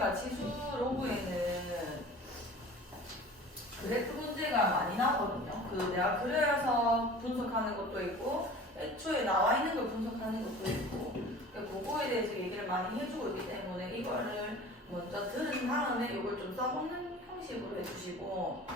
문제가 지수 로그에는 그래프 문제가 많이 나오거든요. 내가 그려서 분석하는 것도 있고 애초에 나와 있는 걸 분석하는 것도 있고 그거에 대해서 얘기를 많이 해주고 있기 때문에 이거를 먼저 들은 다음에 이걸 좀 써먹는 형식으로 해주시고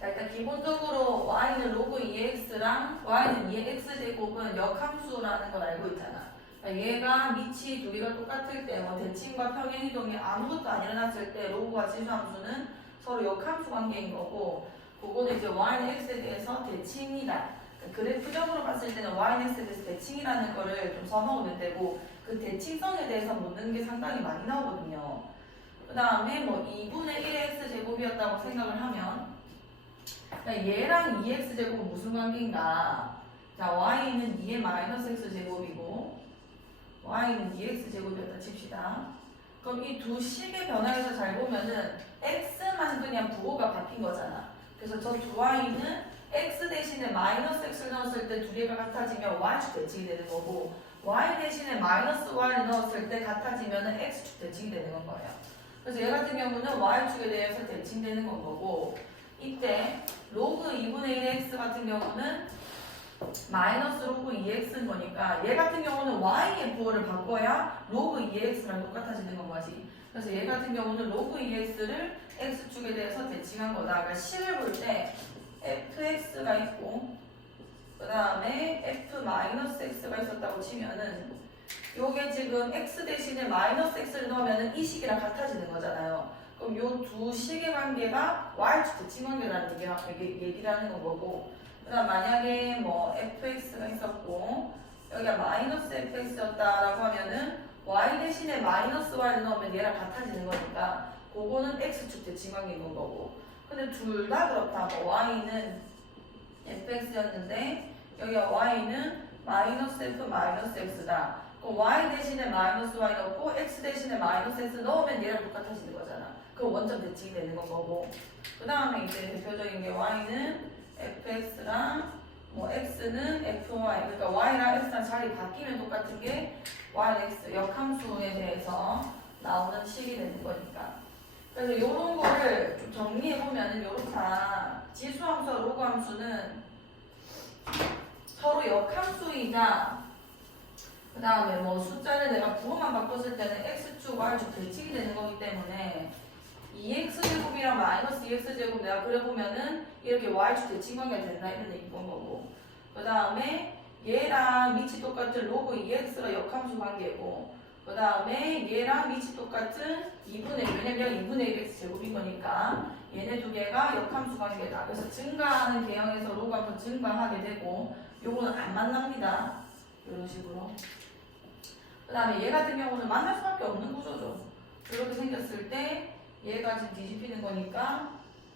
자, 일단 기본적으로 y는 로그 2x랑 y는 2x 제곱은 역함수라는 걸 알고 있잖아. 그러니까 얘가 밑이 두 개가 똑같을 때 뭐 대칭과 평행 이동이 아무것도 안 일어났을 때 로그와 지수함수는 서로 역함수 관계인 거고 그거는 이제 y는 x에 대해서 대칭이다. 그래프적으로 봤을 때는 y는 x에 대해서 대칭이라는 거를 좀 써먹으면 되고 그 대칭성에 대해서 묻는 게 상당히 많이 나오거든요. 그 다음에 뭐 2분의 1의 x제곱이었다고 생각을 하면 얘랑 2x 제곱은 무슨 관계인가? 자, y는 2의 마이너스 x 제곱이고 y는 2x 제곱이었다 칩시다. 그럼 이 두 식의 변화에서 잘 보면은 x만 그냥 부호가 바뀐 거잖아. 그래서 저 두 y는 x 대신에 마이너스 x를 넣었을 때 두 개가 같아지면 y축 대칭이 되는 거고 y 대신에 마이너스 y를 넣었을 때 같아지면 x축 대칭이 되는 건 거예요. 그래서 얘 같은 경우는 y축에 대해서 대칭되는 건 거고 이때 로그 2분의 1의 x 같은 경우는 마이너스 로그 2x인 거니까 얘 같은 경우는 y의 부호를 바꿔야 로그 2x랑 똑같아지는 건 거지. 그래서 얘 같은 경우는 로그 2x를 x축에 대해서 대칭한 거다. 그러니까 식을 볼 때 fx가 있고 그 다음에 f-x가 있었다고 치면은 요게 지금 x 대신에 마이너스 x를 넣으면은 이 식이랑 같아지는 거잖아요. 그럼 요 두 식의 관계가 y축 대칭 관계라는 얘기를 하는 건 거고 그 다음 만약에 뭐 fx가 있었고 여기가 마이너스 fx였다라고 하면은 y 대신에 마이너스 y를 넣으면 얘랑 같아지는 거니까 그거는 x축 대칭 관계인 건 거고 근데 둘 다 그렇다. 뭐 y는 fx였는데 여기가 y는 마이너스 f 마이너스 x다. 그럼 y 대신에 마이너스 y 넣고 x 대신에 마이너스 x 넣으면 얘랑 똑같아지는 거잖아. 그럼 원점 대칭이 되는 건 거고 그 다음에 이제 대표적인 게 y는 fx랑 뭐 x는 fy 그러니까 y랑 x랑 자리 바뀌면 똑같은 게 y, x 역함수에 대해서 나오는 식이 되는 거니까 그래서 이런 거를 좀 정리해보면은 요렇다. 지수함수와 로그함수는 서로 역함수이자 그 다음에 뭐 숫자를 내가 부호만 바꿨을 때는 x축, y축 대칭이 되는 거기 때문에 2x제곱이랑 마이너스 2x제곱 내가 그려보면은 이렇게 y축 대칭 관계가 된다 이런 얘기인 거고 그 다음에 얘랑 밑이 똑같은 로그 2x가 역함수 관계고 그 다음에 얘랑 밑이 똑같은 2분의 1 왜냐면 2분의 1x 제곱인 거니까 얘네 두 개가 역함수 관계다. 그래서 증가하는 개형에서 로그함수 증가하게 되고 요거는 안 만납니다. 이런 식으로 그 다음에 얘 같은 경우는 만날 수밖에 없는 구조죠. 이렇게 생겼을 때 얘가 지금 뒤집히는 거니까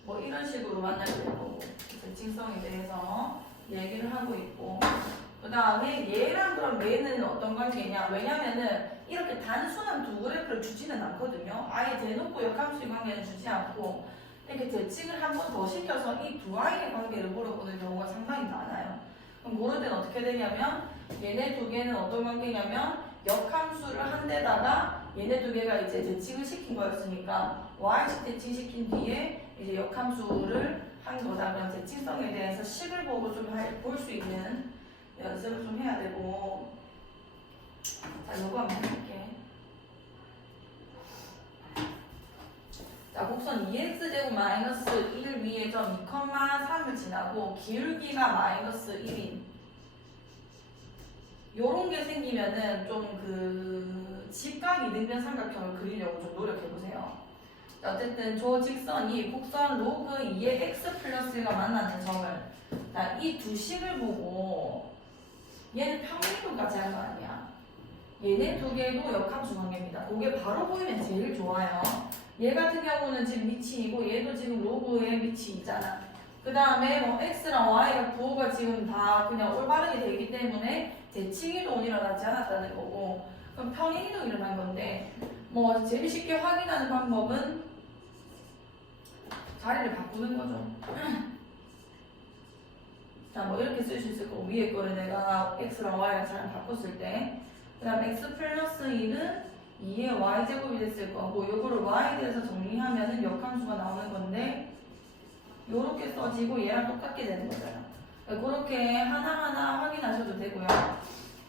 뭐 이런 식으로 만나게 될 거고 대칭성에 대해서 얘기를 하고 있고 그 다음에 얘랑 그럼 얘는 어떤 관계냐 왜냐면은 이렇게 단순한 두 그래프를 주지는 않거든요. 아예 대놓고 역함수의 관계는 주지 않고 이렇게 대칭을 한 번 더 시켜서 이 두 아이의 관계를 물어보는 경우가 상당히 많아요. 그럼 모를 때는 어떻게 되냐면 얘네 두 개는 어떤 관계냐면 역함수를 한 데다가 얘네 두 개가 이제 대칭을 시킨 거였으니까 y식 대칭시킨 뒤에 이제 역함수를 한 거다. 그럼 대칭성에 대해서 식을 보고 좀 볼 수 있는 연습을 좀 해야 되고 자, 요거 한번 해볼게. 자, 곡선 2x제곱 마이너스 1 위에 점 2,3을 지나고 기울기가 마이너스 1인 요런 게 생기면은 좀 그 직각 이등변 삼각형을 그리려고 좀 노력해보세요. 자, 어쨌든 저 직선이 곡선 로그 2의 x 플러스 1과 만나는 점을 이 두 식을 보고 얘는 평행이동까지 한 거 아니야. 얘네 두 개도 역함수 관계입니다. 그게 바로 보이면 제일 좋아요. 얘 같은 경우는 지금 밑이고 얘도 지금 로그의 밑이 있잖아. 그 다음에 뭐 x랑 y가 부호가 지금 다 그냥 올바르게 되기 때문에 대칭이동은 일어나지 않았다는 거고 그럼 평행이동이 일어난 건데 뭐 제일 쉽게 확인하는 방법은 자리를 바꾸는 거죠. 자, 뭐 이렇게 쓸 수 있을 거고 위에 거를 내가 x랑 y랑 자리 바꿨을 때 그 다음 x 플러스 1은 2의 y제곱이 됐을 거고 요거를 y에 대해서 정리하면은 역함수가 나오는 건데 요렇게 써지고 얘랑 똑같게 되는 거잖아. 그렇게 하나하나 확인하셔도 되고요.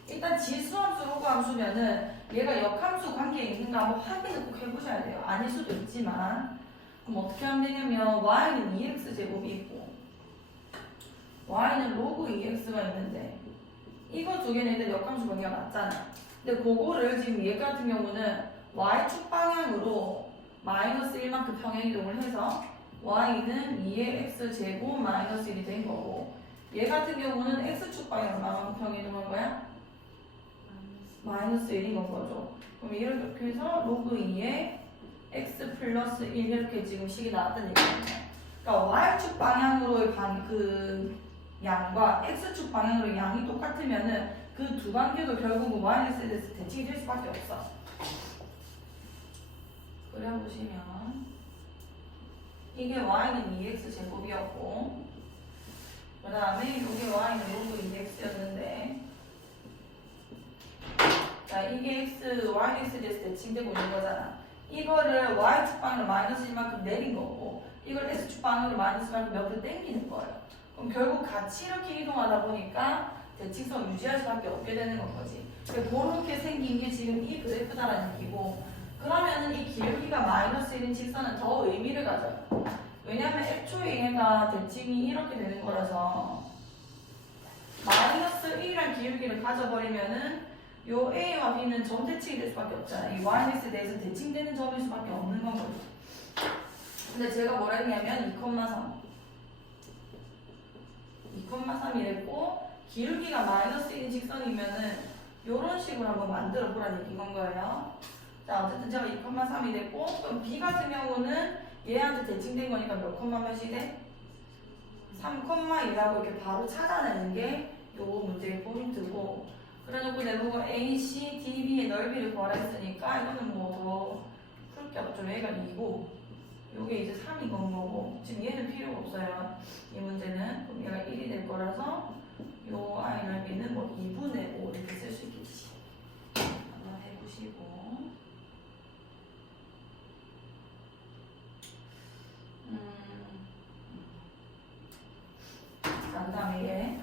일단 지수함수, 로그함수면은 얘가 역함수 관계에 있는가 한번 확인을 꼭 해보셔야 돼요. 아닐 수도 있지만 그럼 어떻게 하면 되냐면 y는 2x제곱이 있고 y는 로그 2x가 있는데 이거 두 개는 일단 역함수 관계가 맞잖아. 근데 그거를 지금 얘 같은 경우는 y축 방향으로 마이너스 1만큼 평행이동을 해서 y는 2의 x제곱 마이너스 1이 된 거고 얘 같은 경우는 x축 방향으로 얼마만큼 평행이동한 거야? 마이너스 1인 건 거죠. 그럼 이렇게 해서 로그 2의 x 플러스 1 이렇게 지금 식이 나왔다는 얘기예요. 그러니까 y축 방향으로의 그 양과 x축 방향으로 양이 똑같으면은 그 두 관계도 결국은 마이너스에 대해서 대칭이 될 수밖에 없어. 그려보시면 이게 y는 2x 제곱이었고 그 다음에 이게 y는 로그 2x였는데 자 이게 x, yx에 대해서 대칭되고 있는 거잖아. 이거를 y축 방향으로 마이너스 1만큼 내린 거고 이걸 x축 방향으로 마이너스 1만큼 옆으로 당기는 거예요. 그럼 결국 같이 이렇게 이동하다 보니까 대칭성 유지할 수밖에 없게 되는 건 거지. 그렇게 생긴 게 지금 이 그래프다라는 얘기고 그러면은 이 기울기가 마이너스 1인 직선은 더 의미를 가져요. 왜냐면 애초에 얘가 대칭이 이렇게 되는 거라서 마이너스 1이란 기울기를 가져버리면은 요 A와 B는 점 대칭이 될 수밖에 없잖아. 이 Yx에 대해서 대칭되는 점일 수밖에 없는 건 거죠. 근데 제가 뭐라 했냐면 2,3 2,3이 됐고 기울기가 마이너스 1인 직선이면은 요런 식으로 한번 만들어 보라는 얘기인 거예요. 자 어쨌든 제가 2,3이 됐고 그럼 B 같은 경우는 얘한테 대칭된 거니까 몇 콤마 몇이 돼? 3,2라고 이렇게 바로 찾아내는 게 요거 문제의 포인트고 그래놓고 내보고 A, C, D, B의 넓이를 구하라 했으니까 이거는 뭐 더 풀 게 없죠. 얘가 2고 요게 이제 3이 건 거고 지금 얘는 필요가 없어요. 이 문제는 그럼 얘가 1이 될 거라서 요 I 넓이는 뭐 2분의 5 이렇게 쓸 수 있겠지. 한번 해보시고 자, 그 다음에 얘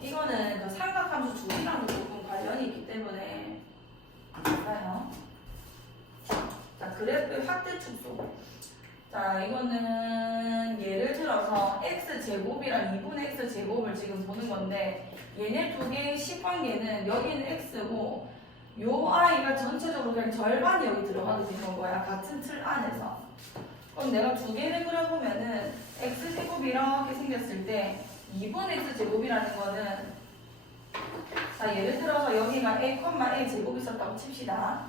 이거는 그 삼각함수 두개랑도 조금 관련이 있기 때문에 볼까요? 자 그래프의 확대 축소. 자 이거는 예를 들어서 x제곱이랑 2분의 x제곱을 지금 보는 건데 얘네 두 개의 식관계는 여기는 x고 요 i가 전체적으로 그냥 절반이 여기 들어가게 되는 거야. 같은 틀 안에서. 그럼 내가 두 개를 그려보면은 x제곱이 이렇게 생겼을 때 2분의 x제곱이라는 거는 자 예를 들어서 여기가 a, a 제곱이 있었다고 칩시다.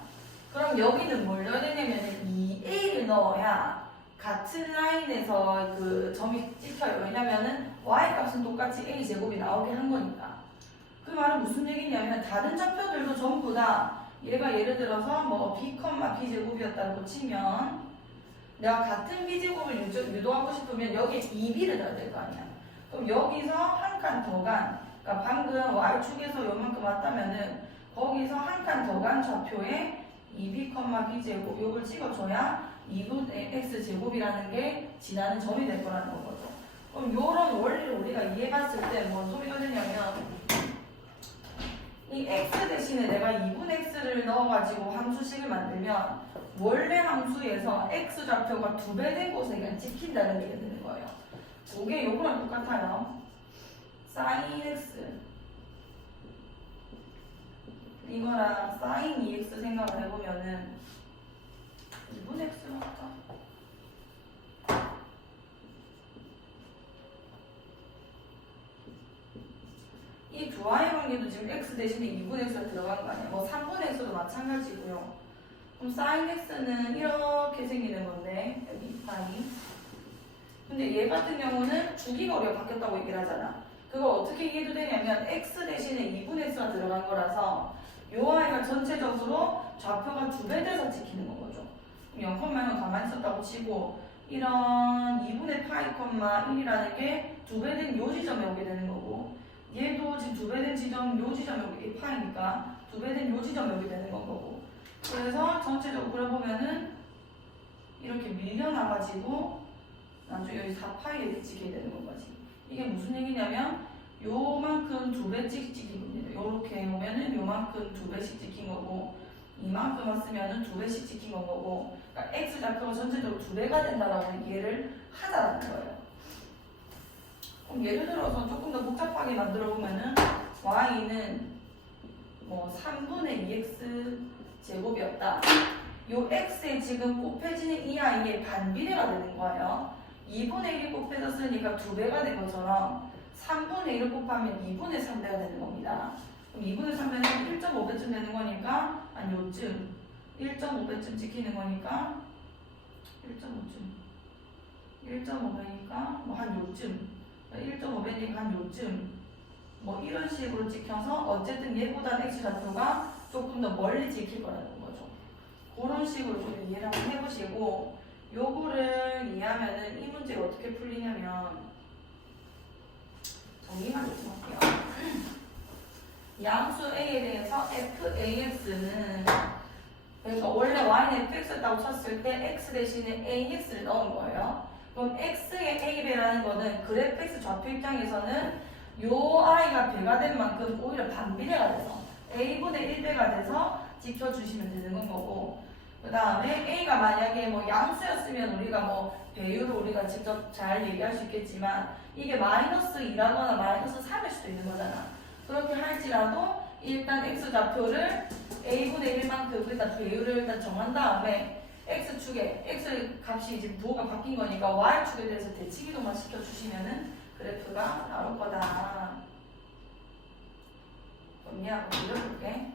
그럼 여기는 뭘 넣어야 되냐면은 2a를 넣어야 같은 라인에서 그 점이 찍혀요. 왜냐면은 y 값은 똑같이 a 제곱이 나오게 한 거니까. 그 말은 무슨 얘기냐면 다른 좌표들도 전부 다 얘가 예를 들어서 뭐 b, b 제곱이었다고 치면 내가 같은 b 제곱을 유도하고 싶으면 여기에 2b를 넣어야 될 거 아니야. 그럼 여기서 한 칸 더 간, 그러니까 방금 y축에서 요만큼 왔다면은 거기서 한 칸 더 간 좌표에 2b, b제곱 요걸 찍어줘야 2분의 x제곱이라는 게 지나는 점이 될 거라는 거죠. 그럼 요런 원리를 우리가 이해봤을 때 뭔 소리가 되냐면 이 x 대신에 내가 2분의 x를 넣어가지고 함수식을 만들면 원래 함수에서 x 좌표가 2배 된 곳에 그냥 찍힌다는 얘기가 되는 거예요. 그게 요거랑 똑같아요. sin x 이거랑 sin 2x 생각을 해보면은 2분의 x로 할까? 이 두 아이 관계도 지금 x 대신에 2분의 x가 들어간 거 아니야? 뭐 3분의 x도 마찬가지고요. 그럼 sin x는 이렇게 생기는 건데 여기 파이. 근데 얘 같은 경우는 주기거리가 바뀌었다고 얘기를 하잖아. 그걸 어떻게 이해도 되냐면 x 대신에 2분의 x가 들어간 거라서 요 아이가 전체적으로 좌표가 2배 돼서 찍히는 거죠. 0,0 가만히 있었다고 치고 이런 2분의 파이, 1이라는 게 2배 된 요 지점에 오게 되는 거고 얘도 지금 2배 된 지점, 요 지점 여기 파이니까 2배 된 요 지점 여기 되는 건 거고. 그래서 전체적으로 그려보면은 이렇게 밀려나가지고 나중에 여기 4파이에 찍게 되는 건 거지. 이게 무슨 얘기냐면 요만큼 2배씩 찍힌 겁니다. 요렇게 해오면은 요만큼 2배씩 찍힌 거고, 이만큼 왔으면은 2배씩 찍힌 건 거고, 그러니까 x좌표가 전체적으로 2배가 된다라고 이해를 하자라는 거예요. 그럼 예를 들어서 조금 더 복잡하게 만들어 보면은 y는 뭐 3분의 2x 제곱이었다. 요 x에 지금 곱해지는 이 i의 반비례가 되는 거예요. 2분의 1이 곱해졌으니까 2배가 된 것처럼 3분의 1을 곱하면 2분의 3배가 되는 겁니다. 그럼 2분의 3배는 1.5배쯤 되는 거니까 한 요쯤 1.5배쯤 찍히는 거니까 1.5배니까 뭐 한 요쯤 1.5배니까 한 요쯤 뭐 이런 식으로 찍혀서 어쨌든 얘보다 x좌표가 조금 더 멀리 찍힐 거라는 거죠. 그런 식으로 좀 이해를 한번 해보시고, 요거를 이해하면은 이 문제가 어떻게 풀리냐면 정리만 좀 할게요. 양수 a에 대해서 fax는 그러니까 원래 y는 fx였다고 쳤을 때 x 대신에 ax를 넣은 거예요. 그럼 x의 a배라는 거는 그래프 x 좌표 입장에서는 요 i가 배가 된 만큼 오히려 반비례가 돼서 a분의 1배가 돼서 지켜주시면 되는 건 거고, 그 다음에 a가 만약에 뭐 양수였으면 우리가 뭐 배율을 우리가 직접 잘 얘기할 수 있겠지만 이게 마이너스 2라거나 마이너스 3일 수도 있는 거잖아. 그렇게 할지라도 일단 x좌표를 a분의 1만큼 일단 배율을 일단 정한 다음에 x축에 x 값이 이제 부호가 바뀐 거니까 y축에 대해서 대칭이동만 시켜주시면은 그래프가 나올 거다. 정리하고 그려볼게.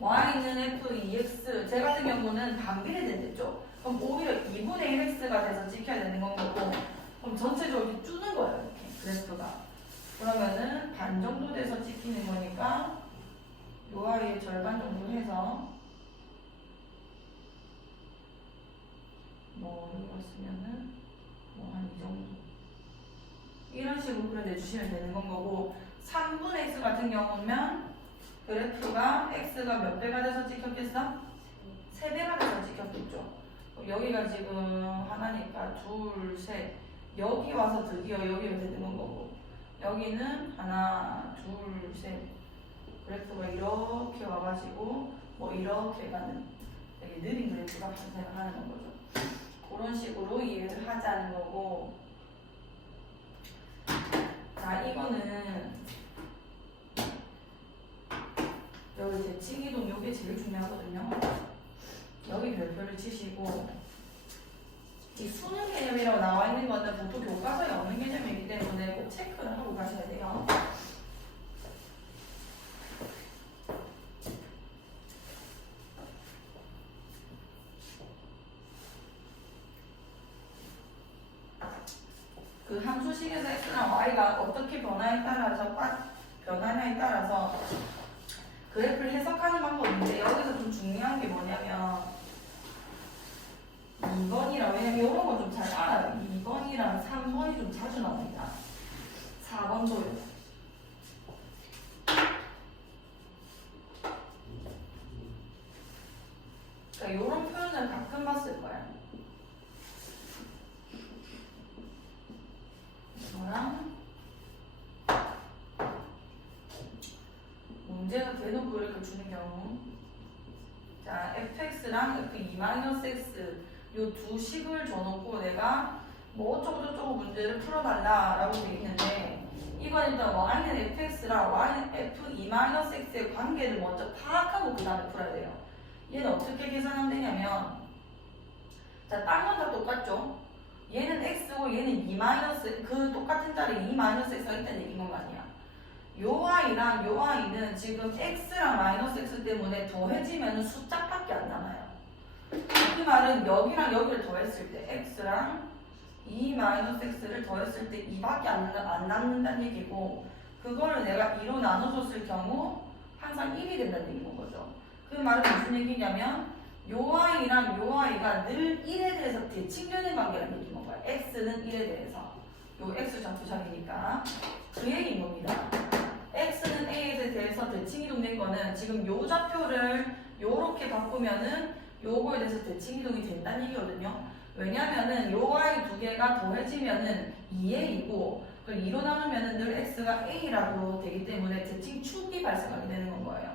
y는 f2x 제 같은 경우는 반비례됐죠. 그럼 오히려 2분의 1x가 돼서 찍혀야 되는 건 거고, 그럼 전체적으로 이렇게 줄는 거예요. 이렇게 그래프가. 그러면은 반 정도 돼서 찍히는 거니까 요 아이의 절반 정도 해서 뭐 이거 쓰면은 뭐 한 이 정도 이런 식으로 그려내주시면 되는 건 거고, 3분의 x 같은 경우면 그래프가 x가 몇 배가 돼서 찍혔겠어? 3배가 돼서 찍혔겠죠. 여기가 지금 하나니까 둘, 셋. 여기 와서 드디어 여기가 되는 건 거고, 여기는 하나, 둘, 셋. 그래프가 이렇게 와가지고 뭐 이렇게 가는 되게 느린 그래프가 발생을 하는 거죠. 그런 식으로 이해를 하자는 거고, 자 이거는 여기 대칭이동 요게 제일 중요하거든요. 여기 별표를 치시고, 이 수능 개념이라고 나와 있는 거는 보통 교과서에 없는 개념이기 때문에 꼭 체크를 하고 가셔야 돼요. 그 함수식에서 x랑 y가 어떻게 변화냐에 따라서 그래프를 해석하는 방법인데, 여기서 좀 중요한 게 뭐냐면 2번이랑, 왜냐면 이런 거 좀 잘 알아요. 2번이랑 3번이 좀 자주 나옵니다. 4번도요. 그러니까 이런 표현을 가끔 봤을 거야. 이거랑 문제가 대놓고 이렇게 주는 경우, 자 fx랑 f2-x 요 두 식을 줘놓고 내가 뭐 어쩌고저쩌고 문제를 풀어달라라고 돼 있는데, 이건 일단 y는 fx랑 y는 f2-x의 관계를 먼저 파악하고 그 다음에 풀어야 돼요. 얘는 어떻게 계산하면 되냐면, 자 딴 건 다 똑같죠. 얘는 x고 얘는 2- 그 똑같은 자리에 2-x가 있다는 얘기인 건 아니야. 요 y랑 요 y는 지금 x랑 마이너스 x 때문에 더해지면 숫자밖에 안 남아요. 그 말은 여기랑 여기를 더했을 때 x랑 2-x를 더했을 때 2밖에 안 남는다는 얘기고, 그거를 내가 2로 나눠줬을 경우 항상 1이 된다는 얘기인 거죠. 그 말은 무슨 얘기냐면 요 y랑 요 y가 늘 1에 대해서 대칭되는 관계라는 얘기인 거예요. x는 1에 대해서 요 x 좌표장이니까 그 얘기인 겁니다. x는 a에 대해서 대칭 이동된 거는 지금 요 좌표를 요렇게 바꾸면은 요거에 대해서 대칭 이동이 된다는 얘기거든요. 왜냐면은 요 y 두 개가 더해지면은 2a이고 그걸 2로 나누면은 늘 x가 a라고 되기 때문에 대칭 축이 발생하게 되는 건 거예요.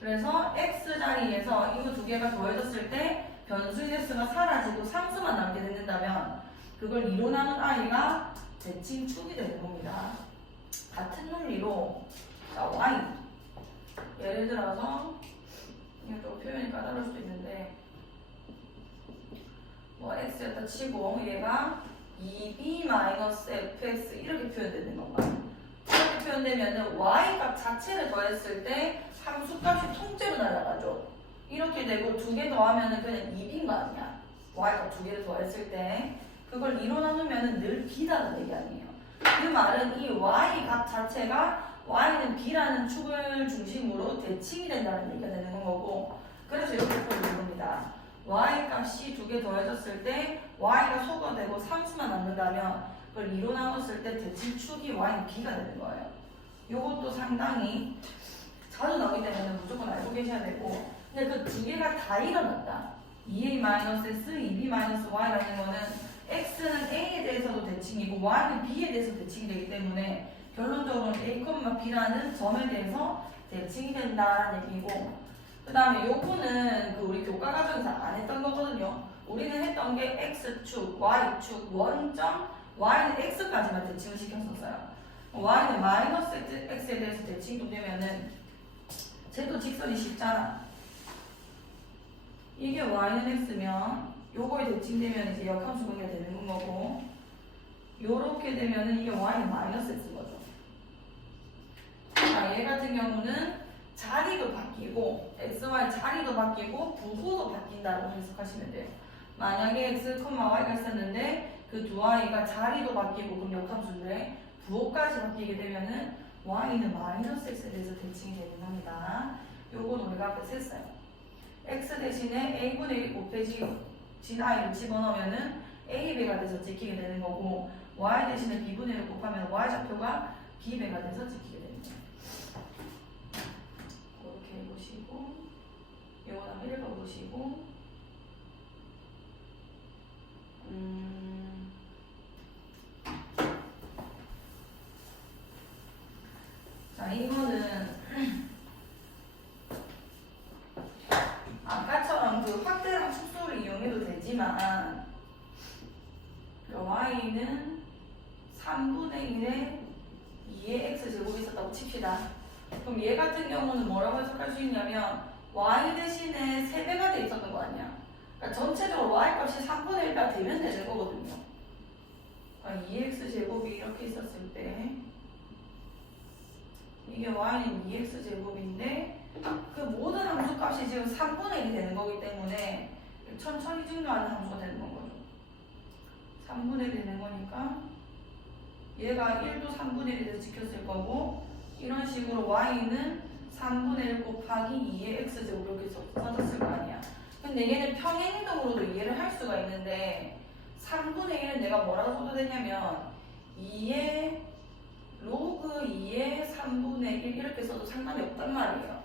그래서 x 자리에서 이거 두 개가 더해졌을 때 변수인 x가 사라지고 상수만 남게 된다면 그걸 2로 나눈 i가 대칭 축이 되는 겁니다. 같은 논리로 자 y 예를 들어서 이거 좀 표현이 까다로울 수도 있는데 뭐 x였다 치고 얘가 2b-fx 이렇게 표현되는 건가요? 이렇게 표현되면은 y 값 자체를 더했을 때 함수 값이 통째로 날아가죠. 이렇게 되고 두 개 더하면은 그냥 2b인 거 아니야. y 값 두 개를 더했을 때 그걸 2로 나누면은 늘 b라는 얘기 아니에요. 그 말은 이 y 값 자체가 y는 b라는 축을 중심으로 대칭이 된다는 얘기가 되는 거고 그래서 이렇게 표현되는 겁니다. y 값이 두 개 더해졌을 때 y가 소거되고 상수만 남는다면 그걸 2로 나눴을 때 대칭 축이 y는 b가 되는 거예요. 이것도 상당히 자주 나오기 때문에 무조건 알고 계셔야 되고 근데 그 두 개가 다 일어났다. 2a-x, 2b-y라는 거는 x는 a에 대해서도 대칭이고 y는 b에 대해서 대칭이 되기 때문에 결론적으로는 a, b라는 점에 대해서 대칭이 된다는 얘기고 그 다음에 요거는 그 우리 교과 과정에서 안 했던 거거든요. 우리는 했던 게 x축, y축, 원점, y는 x까지만 대칭을 시켰었어요. y는 마이너스 x에 대해서 대칭이 되면은 쟤도 직선이 쉽잖아. 이게 y는 x면 요거에 대칭되면 이제 역함수 관계가 되는 거고 요렇게 되면은 이게 y는 마이너스 x인 거죠. 자, 얘 같은 경우는 자리도 바뀌고 xy 자리도 바뀌고 부호도 바뀐다고 해석하시면 돼요. 만약에 x, y가 있었는데 그 두 y가 자리도 바뀌고 그럼 역함수인데 부호까지 바뀌게 되면은 y는 마이너스 x에 대해서 대칭이 되는 겁니다. 요건 우리가 앞에서 했어요. x 대신에 a분의 1 곱해지 진 i를 집어넣으면은 ab가 돼서 찍히게 되는 거고 y 대신에 b분의 1을 곱하면 y 좌표가 b배가 돼서 찍히게 됩니다. 이렇게 보시고 요거 한번 읽어보시고 자 이거는 아까처럼 그 확대랑 축소를 이용해도 되지만 y는 3분의 1에 2의 x제곱이 있었다고 칩시다. 그럼 얘 같은 경우는 뭐라고 해석할 수 있냐면 y 대신에 3배가 돼 있었던 거 아니야. 그러니까 전체적으로 y 값이 3분의 1가 되면 되는 거거든요. 그러니까 2x제곱이 이렇게 있었을 때 이게 y는 2x제곱인데 그 모든 함수 값이 지금 3분의 1이 되는 거기 때문에 천천히 증가하는 함수가 되는 건 거죠. 3분의 1이 되는 거니까 얘가 1도 3분의 1이 돼서 지켰을 거고 이런 식으로 y는 3분의 1 곱하기 2의 x제곱 이렇게 써졌을 거 아니야. 근데 얘는 평행이동으로도 이해를 할 수가 있는데 3분의 1은 내가 뭐라고 써도 되냐면 2의 로그 2의 3분의 1 이렇게 써도 상관이 없단 말이에요.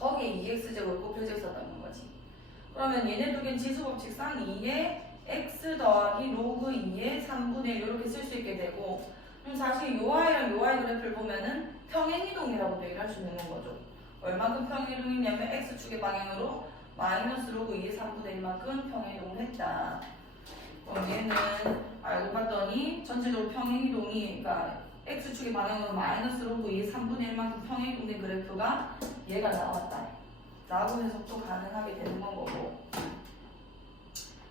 거기에 2x제곱이 곱해져 있었다는 거지. 그러면 얘네 두 개는 지수법칙상 2의 x 더하기 로그 2의 3분의 1 이렇게 쓸 수 있게 되고 그럼 사실 요 y랑 요 y 그래프를 보면은 평행이동이라고 얘기를 할 수 있는 거죠. 얼만큼 평행이동이냐면 x축의 방향으로 마이너스 로그 2의 3분의 1만큼 평행이동을 했다. 얘는 알고 봤더니 전체적으로 평행이동이 그러니까 x축의 방향으로 마이너스 로그 2의 3분의 1만큼 평행이동된 그래프가 얘가 나왔다 라고 해석도 가능하게 되는 건 거고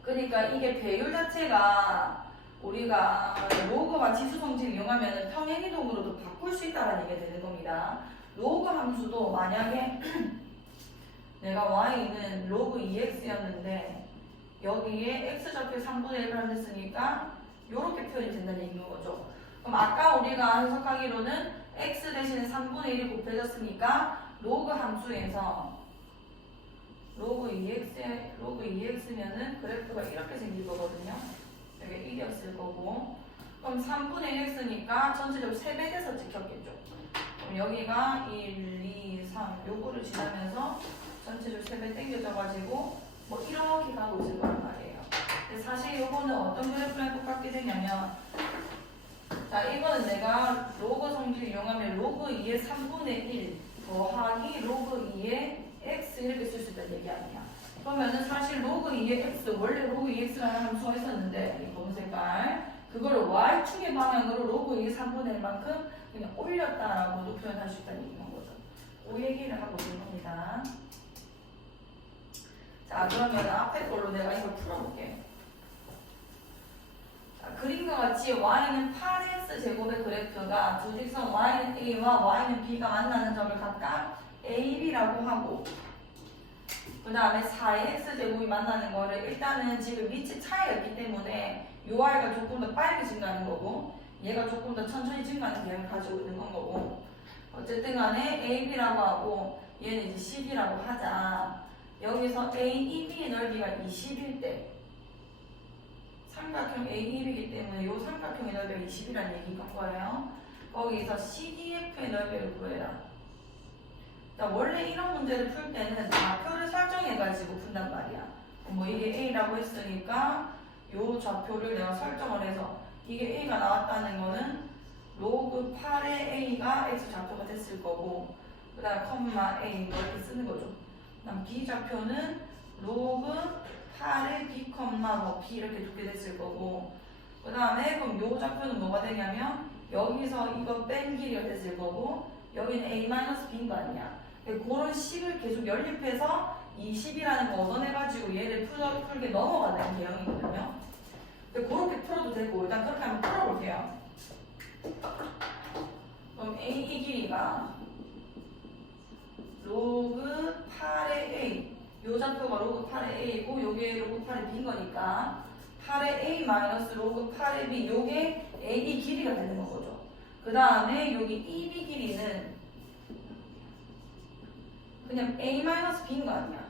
그러니까 이게 배율 자체가 우리가 로그와 지수 성질을 이용하면 평행이동으로도 바꿀 수 있다는 얘기가 되는 겁니다. 로그 함수도 만약에 내가 y는 로그 2x였는데 여기에 x좌표 3분의 1을 했으니까 이렇게 표현이 된다는 얘기인 거죠. 그럼 아까 우리가 해석하기로는 x 대신에 3분의 1이 곱해졌으니까 로그 함수에서 로그 2x면은 그래프가 이렇게 생길 거거든요. 여기 1이었을 거고 그럼 3분의 1x니까 전체적으로 3배 돼서 찍혔겠죠. 그럼 여기가 1, 2, 3 요거를 지나면서 전체적으로 3배 당겨져가지고 뭐 이렇게 가고 있을 거란 말이에요. 근데 사실 요거는 어떤 그래프랑 똑같게 되냐면 자 이거는 내가 로그 성질 이용하면 로그 2의 3분의 1 더하기 로그 2의 x 이렇게 쓸 수 있다는 얘기 아니야. 그러면은 사실 로그 2의 x 원래 로그 2x라는 함수가 있었는데 이 검은 색깔 그거를 y축의 방향으로 로그 2의 3분의 1만큼 그냥 올렸다라고도 표현할 수 있다는 얘기인 거죠. 그 얘기를 하고 있는 겁니다. 자 그러면 앞에 걸로 내가 이걸 풀어볼게. 자, 그림과 같이 y는 8x 제곱의 그래프가 두 직선 y는 a와 y는 b가 만나는 점을 각각 a, b라고 하고 그 다음에 4x 제곱이 만나는 거를 일단은 지금 위치 차이가 있기 때문에 요 y가 조금 더 빠르게 증가하는 거고 얘가 조금 더 천천히 증가하는 계획을 가지고 있는 건 거고 어쨌든 간에 a, b라고 하고 얘는 이제 10이라고 하자. 여기서 a, e, b의 넓이가 20일 때 삼각형 a, e, b이기 때문에 이 삼각형의 넓이가 20이라는 얘기인 거예요. 거기서 CDF의 넓이를 구해라. 자, 원래 이런 문제를 풀 때는 좌표를 설정해가지고 푼단 말이야. 뭐 이게 A라고 했으니까 요 좌표를 내가 설정을 해서 이게 A가 나왔다는 거는 로그 8의 A가 X 좌표가 됐을 거고 그 다음에 컴마 A 뭐 이렇게 쓰는 거죠. 그 다음 B 좌표는 로그 8의 B 컴마 뭐 B 이렇게 두게 됐을 거고 그 다음에 그럼 요 좌표는 뭐가 되냐면 여기서 이거 뺀 길이가 됐을 거고 여기는 A-B인 거 아니야. 그런 식을 계속 연립해서 이 10이라는 거 얻어내가지고 얘를 풀게 넘어가는 개형이거든요. 근데 그렇게 풀어도 되고 일단 그렇게 한번 풀어볼게요. 그럼 A 이 길이가 로그 8의 A 요 좌표가 로그 8의 A고 요게 로그 8의 B인 거니까 8의 A 마이너스 로그 8의 B 요게 A 이 길이가 되는 거죠. 그 다음에 여기 E, B 길이는 그냥 A-B인 거 아니야.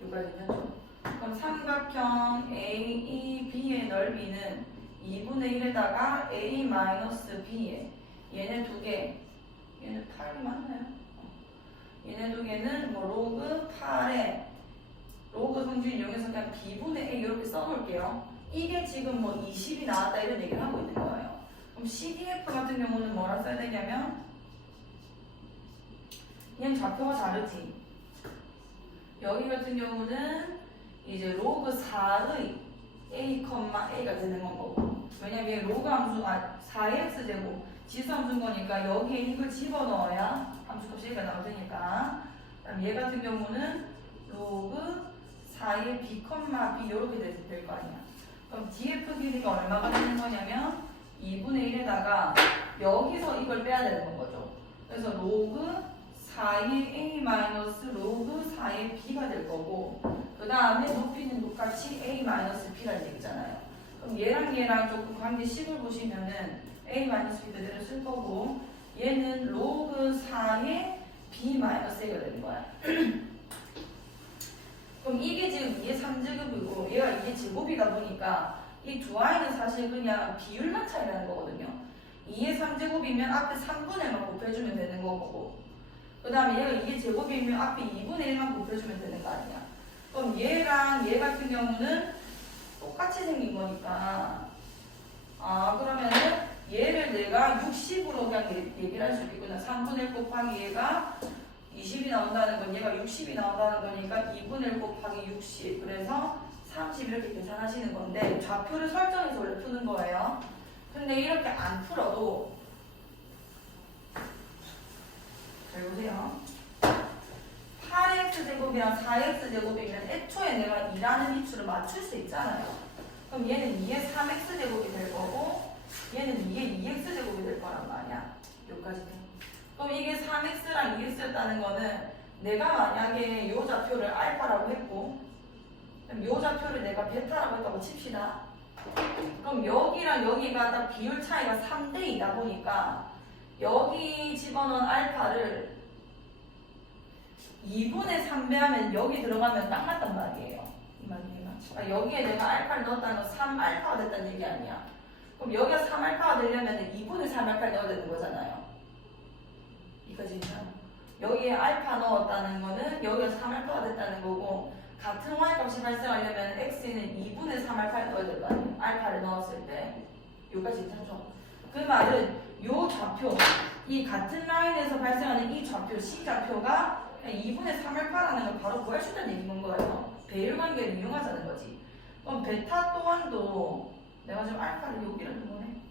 여기까지 괜찮죠? 그럼 삼각형 AEB의 넓이는 2분의 1에다가 A-B에 얘네 두 개, 얘네 8이 맞나요? 얘네 두 개는 뭐 로그 8에 로그 성질 이용해서 그냥 B분의 A 이렇게 써놓을게요. 이게 지금 뭐 20이 나왔다 이런 얘기를 하고 있는 거예요. 그럼 CDF 같은 경우는 뭐라 써야 되냐면 그냥 좌표가 다르지. 여기 같은 경우는 이제 로그 4의 A, A가 되는 건 거고 왜냐면 로그 함수가 4x 제곱 지수 함수인 거니까 여기에 이걸 집어넣어야 함수값이 A가 나올 테니까 그다음 얘 같은 경우는 로그 4의 B, B 이렇게 될 거 아니야. 그럼 DF 길이가 얼마가 되는 거냐면 2분의 1에다가 여기서 이걸 빼야 되는 거죠. 그래서 로그 4의 A 마이너스 로그 4의 B가 될 거고 그 다음에 높이는 똑같이 A 마이너스 B라는 얘기잖아요. 그럼 얘랑 조금 관계식을 보시면은 A 마이너스 B 그대로 쓸 거고 얘는 로그 4의 B 마이너스 A가 되는 거야. 그럼 이게 지금 2의 3제곱이고 얘가 2의 제곱이다 보니까 이 두 아이는 사실 그냥 비율만 차이 나는 거거든요. 2의 3제곱이면 앞에 3분의 1만 곱해주면 되는 거고 그 다음에 얘가 이게 제곱이면 앞에 2분의 1만 곱해주면 되는 거 아니야. 그럼 얘랑 얘 같은 경우는 똑같이 생긴 거니까 그러면은 얘를 내가 60으로 그냥 얘기를 할 수 있겠구나. 3분의 1 곱하기 얘가 20이 나온다는 건 얘가 60이 나온다는 거니까 2분의 1 곱하기 60 그래서 30 이렇게 계산하시는 건데 좌표를 설정해서 원래 푸는 거예요. 근데 이렇게 안 풀어도 잘 보세요. 8x제곱이랑 4x제곱이면 애초에 내가 2라는 위치를 맞출 수 있잖아요. 그럼 얘는 2의 3x제곱이 될 거고 얘는 2의 2x제곱이 될 거란 말이야. 여기까지. 그럼 이게 3x랑 2x였다는 거는 내가 만약에 요 좌표를 알파라고 했고 그럼 요 좌표를 내가 베타라고 했다고 칩시다. 그럼 여기랑 여기가 딱 비율 차이가 3대 2다 보니까 여기 집어넣은 알파를 2분의 3배 하면 여기 들어가면 딱 맞단 말이에요. 이 말이에요. 여기에 내가 알파를 넣었다는 건 3알파가 됐다는 얘기 아니야. 그럼 여기가 3알파가 되려면 2분의 3알파를 넣어야 되는 거잖아요. 이거지죠. 여기에 알파 넣었다는 거는 여기가 3알파가 됐다는 거고, 같은 y값이 발생하려면 x는 2분의 3알파를 넣어야 될 거 아니에요. 알파를 넣었을 때. 여기까지 괜찮죠? 그 말은 요 좌표, 이 같은 라인에서 발생하는 이 좌표, C좌표가 2분의 3알파라는 걸 바로 구할 수 있다는 얘기인 거예요. 배율 관계를 이용하자는 거지. 그럼 베타 또한도 내가 지금 알파를 여기를 넣은 거네.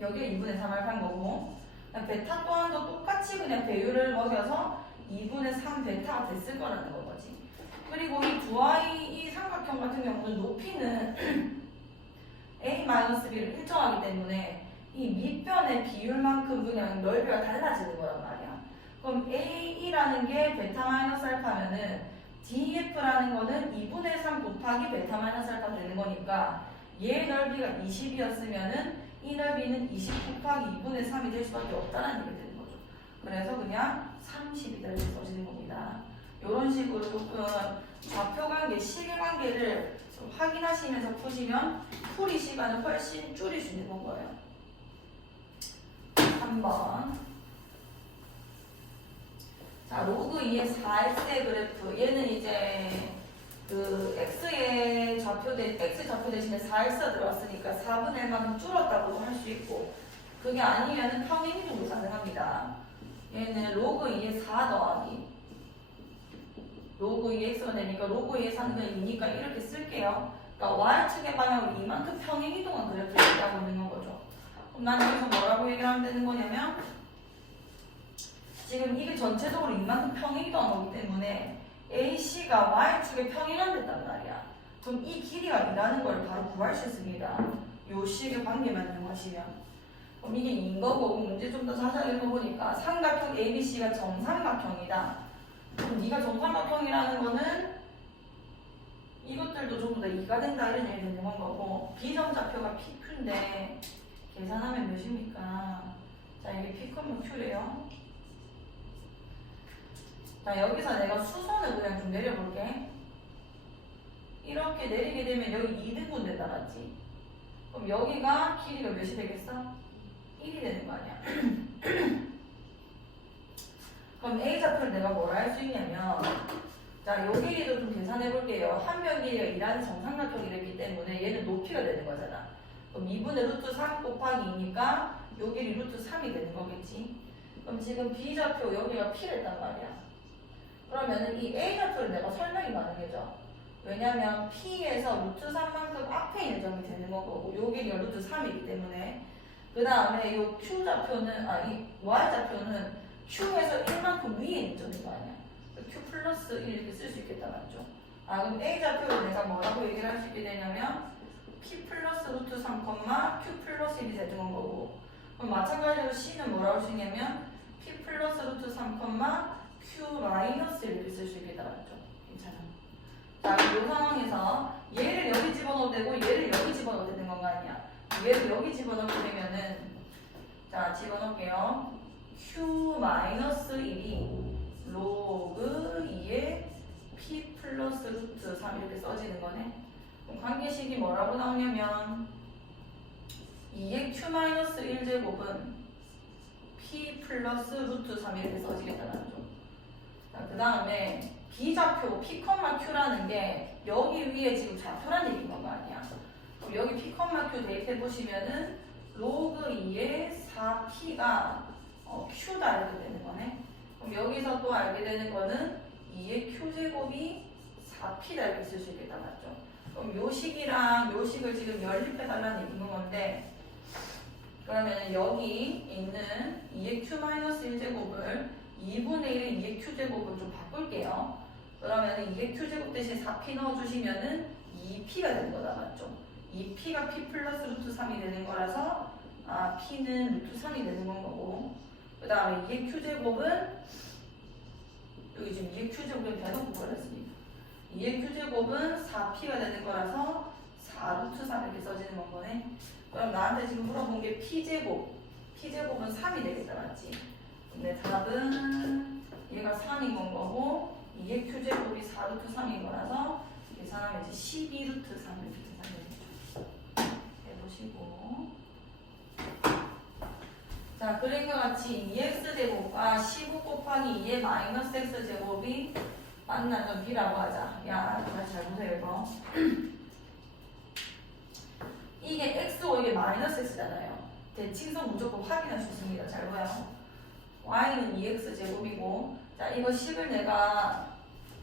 여기가 2분의 3알파인 거고, 베타 또한도 똑같이 그냥 배율을 먹여서 2분의 3 베타가 됐을 거라는 거지. 그리고 이 두 아이 이 삼각형 같은 경우는 높이는 a-b를 일정하기 때문에 이 밑변의 비율만큼 그냥 넓이가 달라지는 거란 말이야. 그럼 a라는 게 베타-알파면은 df라는 거는 2분의 3 곱하기 베타-알파 되는 거니까 얘 넓이가 20이었으면은 이 넓이는 20 곱하기 2분의 3이 될 수밖에 없다는 얘기 되는 거죠. 그래서 그냥 30이다 이렇게 써지는 겁니다. 이런 식으로 조금 좌표 관계, 시계 관계를 확인하시면서 푸시면 풀이 시간을 훨씬 줄일 수 있는 거예요. 3번. 자, 로그 2의 4x의 그래프. 얘는 이제 그 x의 좌표 x 좌표 대신에 4x가 들어왔으니까 4분의 1만큼 줄었다고도 할 수 있고, 그게 아니면 평행 이동도 가능합니다. 얘는 로그 2의 4 더하기 로그 2의 x가 되니까 로그 2의 4는 2니까 이렇게 쓸게요. 그러니까 y축의 방향으로 이만큼 평행 이동한 그래프를 얘기하고 있는 거죠. 그럼 난 여기서 뭐라고 얘기하면 되는 거냐면, 지금 이게 전체적으로 이만큼 평행 이동한 거기 때문에 AC가 Y축에 평행한댔단 말이야. 그럼 이 길이가 2라는 걸 바로 구할 수 있습니다. 요 식의 관계만 이용하시면. 그럼 이게 2인 거고, 문제 좀 더 자세하게 읽어보니까 삼각형 ABC가 정삼각형이다. 그럼 네가 정삼각형이라는 거는 이것들도 전부 다 2가 된다 이런 얘기 되는 건 거고, 비정좌표가 PQ인데 계산하면 몇입니까? 자, 이게 P, Q래요. 자, 여기서 내가 수선을 그냥 좀 내려볼게. 이렇게 내리게 되면 여기 2등분 된다 맞지? 그럼 여기가 길이가 몇이 되겠어? 1이 되는 거 아니야? 그럼 A 좌표를 내가 뭐라 할 수 있냐면, 자, 요 길이도 좀 계산해 볼게요. 한 면 길이가 2라는 정삼각형이 됐기 때문에 얘는 높이가 되는 거잖아. 그럼 2분의 루트 3 곱하기 2니까 요 길이 루트 3이 되는 거겠지? 그럼 지금 B 좌표 여기가 P랬단 말이야. 그러면은 이 A 좌표를 내가 설명이 가능해져. 왜냐면 P에서 루트 3만큼 앞에 있는 점이 되는 거고, 요 길이가 루트 3이기 때문에. 그 다음에 요 Q 좌표는, 이 Y 좌표는 Q에서 1만큼 위에 있는 점인 거 아니야. Q 플러스 1 이렇게 쓸 수 있겠다 맞죠? 그럼 A 좌표를 내가 뭐라고 얘기를 할 수 있게 되냐면 P 플러스 루트 3, Q 플러스 1이 되는 건 거고, 그럼 마찬가지로 C는 뭐라고 할 수 있냐면 P 플러스 루트 3, Q 마이너스 이렇게 쓸 수 있겠다 맞죠? 괜찮아. 자, 이 상황에서 얘를 여기 집어넣어도 되고 얘를 여기 집어넣어도 되는 건 거 아니야. 얘를 여기 집어넣게 되면은, 자, 집어넣을게요. Q 마이너스 1이 로그 2의 P 플러스 루트 3 이렇게 써지는 거네. 그럼 관계식이 뭐라고 나오냐면 2의 Q 마이너스 1제곱은 P 플러스 루트 3 이렇게 써지겠다는 거. 자, 그 다음에 B좌표 P,Q라는 게 여기 위에 지금 좌표란 얘기인 거 아니야. 그럼 여기 P,Q 대입해 보시면은 로그 2의 4P가 Q다 이렇게 되는 거네. 그럼 여기서 또 알게 되는 거는 2의 Q제곱이 4P다 이렇게 쓸 수 있겠다 맞죠? 그럼 요 식이랑 요 식을 지금 연립해 달라는 얘기인 건데, 그러면 여기 있는 2의 Q-1제곱을 2분의 1의 2의 Q제곱을 좀 바꿀게요. 그러면 2의 Q제곱 대신 4P 넣어주시면은 2P가 되는 거다 맞죠? 2P가 P 플러스 루트 3이 되는 거라서 P는 루트 3이 되는 건 거고, 그 다음에 2의 Q제곱은 여기 지금 2의 Q제곱을 대놓고 버렸습니다. 2의 Q제곱은 4P가 되는 거라서 4루트 3 이렇게 써지는 건 거네. 그럼 나한테 지금 물어본 게 P제곱. P제곱은 3이 되겠다 맞지? 근데 답은 얘가 3인 건 거고 2의 Q제곱이 4루트 3인 거라서 계산하면 이제 12루트 3 이렇게 계산되겠죠. 보시고. 자, 그림과 같이 2x제곱과 15 곱하기 2의 마이너스 x제곱이 만난 점 b라고 하자. 야, 다시 잘 보세요, 이거. 이게 x고 이게 마이너스 x잖아요. 대칭성 무조건 확인할 수 있습니다. 잘 보여. y는 2x제곱이고, 자, 이거 10을 내가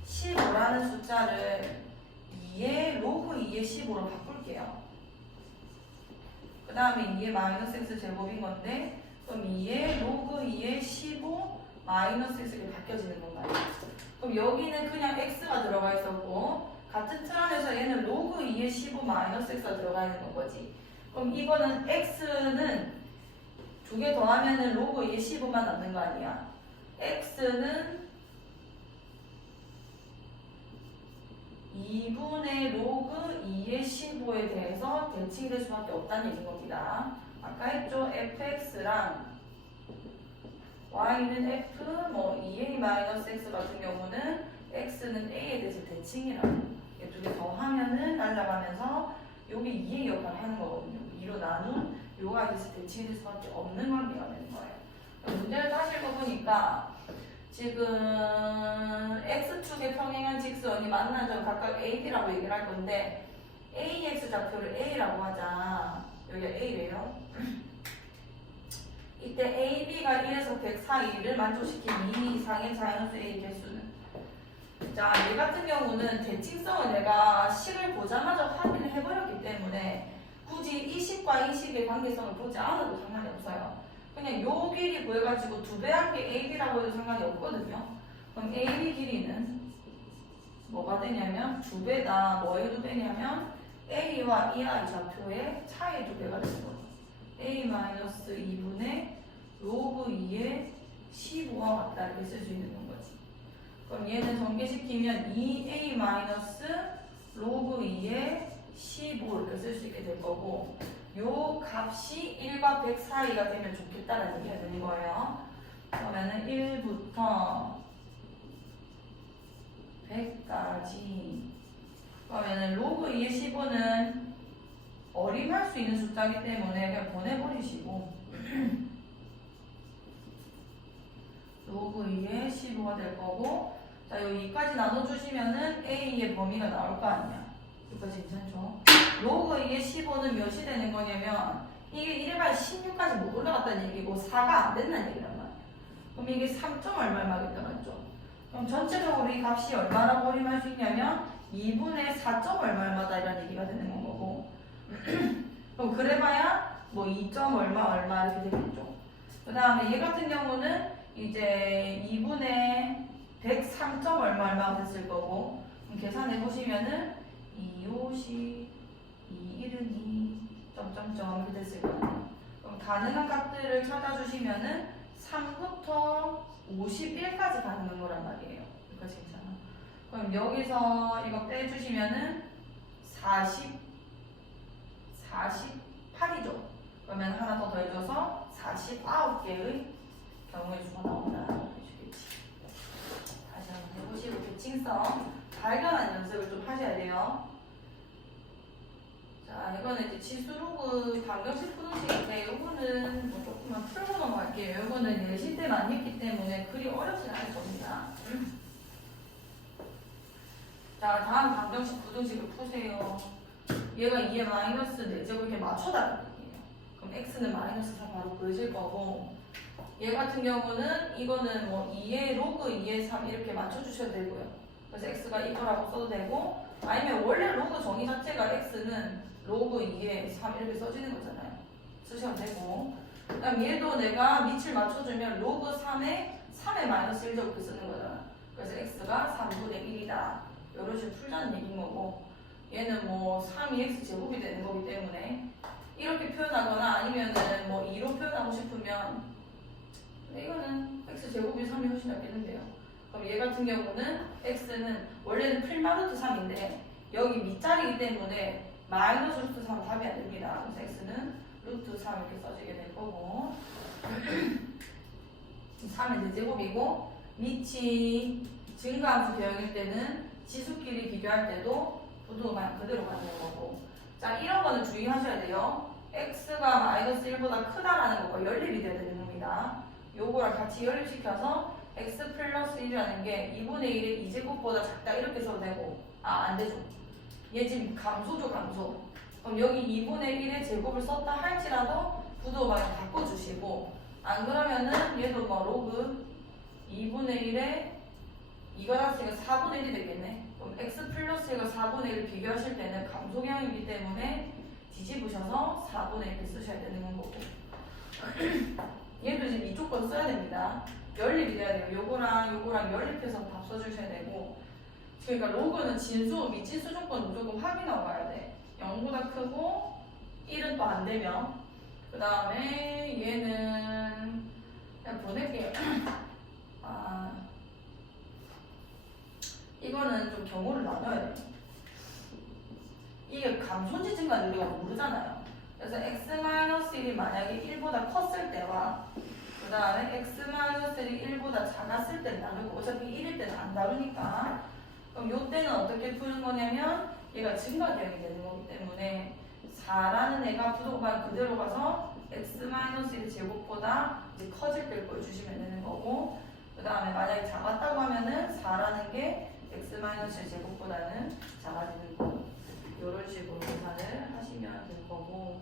15라는 숫자를 2의 로그 2의 15로 바꿀게요. 그 다음에 2의 마이너스 x제곱인 건데, 그럼 2의 로그 2의 15 마이너스 x가 바뀌어지는 건가요? 그럼 여기는 그냥 x가 들어가 있었고, 같은 틀 안에서 얘는 로그 2의 15 마이너스 x가 들어가 있는 건 거지. 그럼 이거는 x는 두 개 더하면은 로그 2의 15만 남는 거 아니야? x는 2분의 로그 2의 15에 대해서 대칭될 수밖에 없다는 얘기인 겁니다. 아까 했죠? fx랑 y는 f, 뭐 2a-x 같은 경우는 x는 a에 대해서 대칭이라고. 이 두 개 더하면은 날라가면서 여기 2의 역할을 하는 거거든요. 2로 나눈 요거에 대해서 대칭이 될 수밖에 없는 관계가 되는 거예요. 문제를 따질 거 보니까 지금 x축의 평행한 직선이 만난 점 각각 a, b라고 얘기를 할 건데 ax 좌표를 a라고 하자. 여기가 a래요. 이때 a, b가 1에서 100 사이를 만족시킨 2 이상의 자연수 a 개수는, 자, 얘 같은 경우는 대칭성을 내가 식을 보자마자 확인을 해버렸기 때문에 굳이 이 식과 이 식의 관계성을 보지 않아도 상관이 없어요. 그냥 요 길이 구해가지고 두 배 한 게 AB라고 해도 상관이 없거든요. 그럼 AB 길이는 뭐가 되냐면 두 배다. 뭐의 두 배냐면 A와 EI 좌표의 차이 두 배가 되는 거죠. A-2분의 로그 2의 15와 같다 이렇게 쓸 수 있는 거지. 그럼 얘는 전개시키면 2A- 로그 2의 15 이렇게 쓸 수 있게 될 거고, 요 값이 1과 100 사이가 되면 좋겠다는 얘기가 되는 거예요. 그러면은 1부터 100까지. 그러면은 로그 2의 15는 어림할 수 있는 숫자이기 때문에 그냥 보내버리시고 로그 2의 15가 될 거고, 자, 여기 2까지 나눠주시면은 A의 범위가 나올 거 아니야. 여기까지 괜찮죠? 로그 2의 15는 몇이 되는 거냐면 이게 1발 16까지 못 올라갔다는 얘기고 4가 안 된다는 얘기란 말이야. 그럼 이게 3점 얼마겠다 맞죠? 그럼 전체적으로 이 값이 얼마나 버림할 수 있냐면 2분의 4점 얼마다 이런 얘기가 되는 건 거고 그럼 그래봐야 뭐 2점 얼마 이렇게 되겠죠. 그 다음에 얘 같은 경우는 이제 2분의 103점 얼마가 됐을 거고, 그럼 계산해 보시면은 2, 5, 10, 2, 1은 2, 점점점 이렇게 됐을 거예요. 그럼 가능한 값들을 찾아주시면은 3부터 51까지 가능한 거란 말이에요. 여기까지 괜찮아. 그럼 여기서 이거 빼주시면은 48이죠. 그러면 하나 더 더해줘서 49개의 경우의 수가 나온다. 해주겠지. 다시 한번 해보시고 대칭성 발견하는 연습을 좀 하셔야 돼요. 자, 이거는 이제 지수로그 방정식 푸는식인데 이거는 뭐 조금만 풀고 넘어갈게요. 이거는 예시 때 많이 했기 때문에 그리 어렵진 않을 겁니다. 자, 다음 방정식 부등식을 푸세요. 얘가 2의 마이너스 4제곱 이렇게 맞춰달라는 얘기예요. 그럼 x는 마이너스 4 바로 보여질 거고, 얘 같은 경우는 이거는 뭐 2의 로그 2의 3 이렇게 맞춰주셔도 되고요. 그래서 x가 이거라고 써도 되고, 아니면 원래 로그 정의 자체가 x는 로그 2의 3 이렇게 써지는 거잖아요. 쓰셔도 되고, 그 다음 얘도 내가 밑을 맞춰주면 로그 3에 3의 마이너스 1제곱 이렇게 쓰는 거잖아. 그래서 x가 3분의 1이다. 이런 식으로 풀자는 얘기인 거고, 얘는 뭐 3이 x 제곱이 되는 거기 때문에 이렇게 표현하거나 아니면은 뭐 2로 표현하고 싶으면 이거는 x 제곱이 3이 훨씬 낫겠는데요. 그럼 얘 같은 경우는 x는 원래는 풀마루트 3인데 여기 밑자리이기 때문에 마이너스 루트 3은 답이 안 됩니다. 그래서 x는 루트 3 이렇게 써지게 될 거고 3은 4제곱이고 밑이 증가함수 대형일 때는 지수끼리 비교할 때도 부등호가 그대로 가는 거고, 자, 이런 거는 주의하셔야 돼요. x가 마이너스 1보다 크다라는 거가 연립이 돼야 되는 겁니다. 요거랑 같이 연립시켜서 x 플러스 1이라는 게 2분의 1의 2제곱보다 작다 이렇게 써도 되고 안 되죠. 얘 지금 감소죠 감소. 그럼 여기 2분의 1의 제곱을 썼다 할지라도 부도 방향 바꿔주시고 안 그러면은 얘도 뭐 로그 2분의 1에 이거 나왔으니까 4분의 1이 되겠네. 그럼 x 플러스 1과 4분의 1을 비교하실 때는 감소경이기 때문에 뒤집으셔서 4분의 1을 쓰셔야 되는 거고 얘도 지금 이쪽 건 써야 됩니다. 연립이 돼야 돼요. 요거랑 연립해서 답 써주셔야 되고 그러니까 로그는 진수, 미진수 조건 무조건 확인하고 가야 돼. 0보다 크고 1은 또 안 되면 그 다음에 얘는 그냥 보낼게요. 이거는 좀 경우를 나눠야 돼요. 이게 감소인지 증가인지 우리가 모르잖아요. 그래서 x-1이 만약에 1보다 컸을 때와 그 다음에 x-1이 1보다 작았을 때는 나누고 어차피 1일 때는 안 다르니까 그럼 요때는 어떻게 푸는 거냐면 얘가 증가경이 되는 거기 때문에 4라는 애가 부동반 그대로 가서 x-1 제곱보다 이제 커질 걸 보여주시면 되는 거고 그 다음에 만약에 작았다고 하면은 4라는 게 x-1 제곱보다는 작아지는 거 이런 식으로 계산을 하시면 될 거고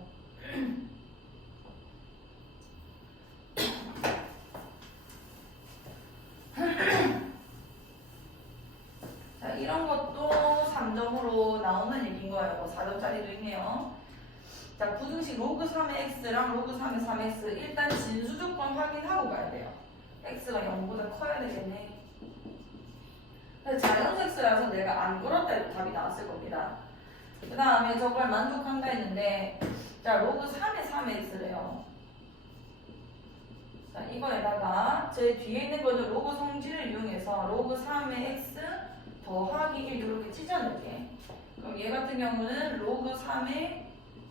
자 이런 것도 3점으로 나오는 얘기인 거예요. 4점짜리도 있네요. 자 부등식 로그 3의 x랑 로그 3의 3x 일단 진수 조건 확인하고 가야 돼요. x가 0보다 커야 되겠네. 자연수x라서 내가 안 걸었다 해도 답이 나왔을 겁니다. 그 다음에 저걸 만족한다 했는데 자 로그 3의 3x래요. 자 이거에다가 제 뒤에 있는 거는 로그 성질을 이용해서 로그 3의 x 더하기 1 이렇게 찢어낼게. 그럼 얘 같은 경우는 로그 3의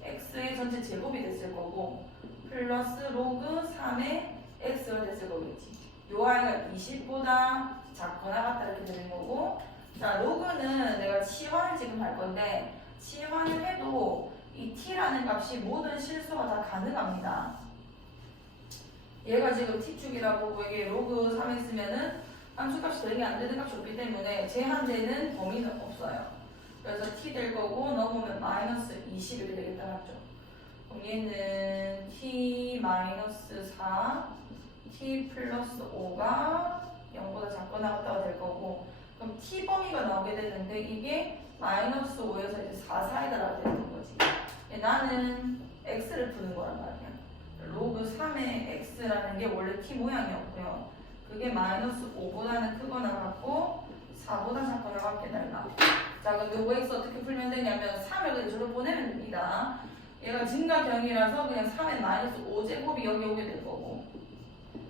x의 전체 제곱이 됐을 거고 플러스 로그 3의 x가 됐을 거겠지. 요 아이가 20보다 작거나 같다 이렇게 되는 거고 자 로그는 내가 치환을 지금 할 건데 치환을 해도 이 t라는 값이 모든 실수가 다 가능합니다. 얘가 지금 t축이라고 보고 이게 로그 3x면은 함수값이 되게 안 되는 값이 없기 때문에 제한되는 범위는 없어요. 그래서 t 될 거고 넘으면 마이너스 20 이렇게 되겠다 맞죠? 그럼 얘는 t 마이너스 4 t 플러스 5가 0보다 작거나 같다가 될 거고 그럼 t 범위가 나오게 되는데 이게 마이너스 5에서 이제 4 사이다라고 되는 거지. 나는 x를 푸는 거란 말이야. 로그 3의 x라는 게 원래 t 모양이었고요. 그게 마이너스 5보다는 크거나 같고 4보다 작거나 같게 달라. 자 그럼 요 x 어떻게 풀면 되냐면 3을 그냥 저로 보내면 됩니다. 얘가 증가경이라서 그냥 3의 마이너스 5제곱이 여기 오게 될 거고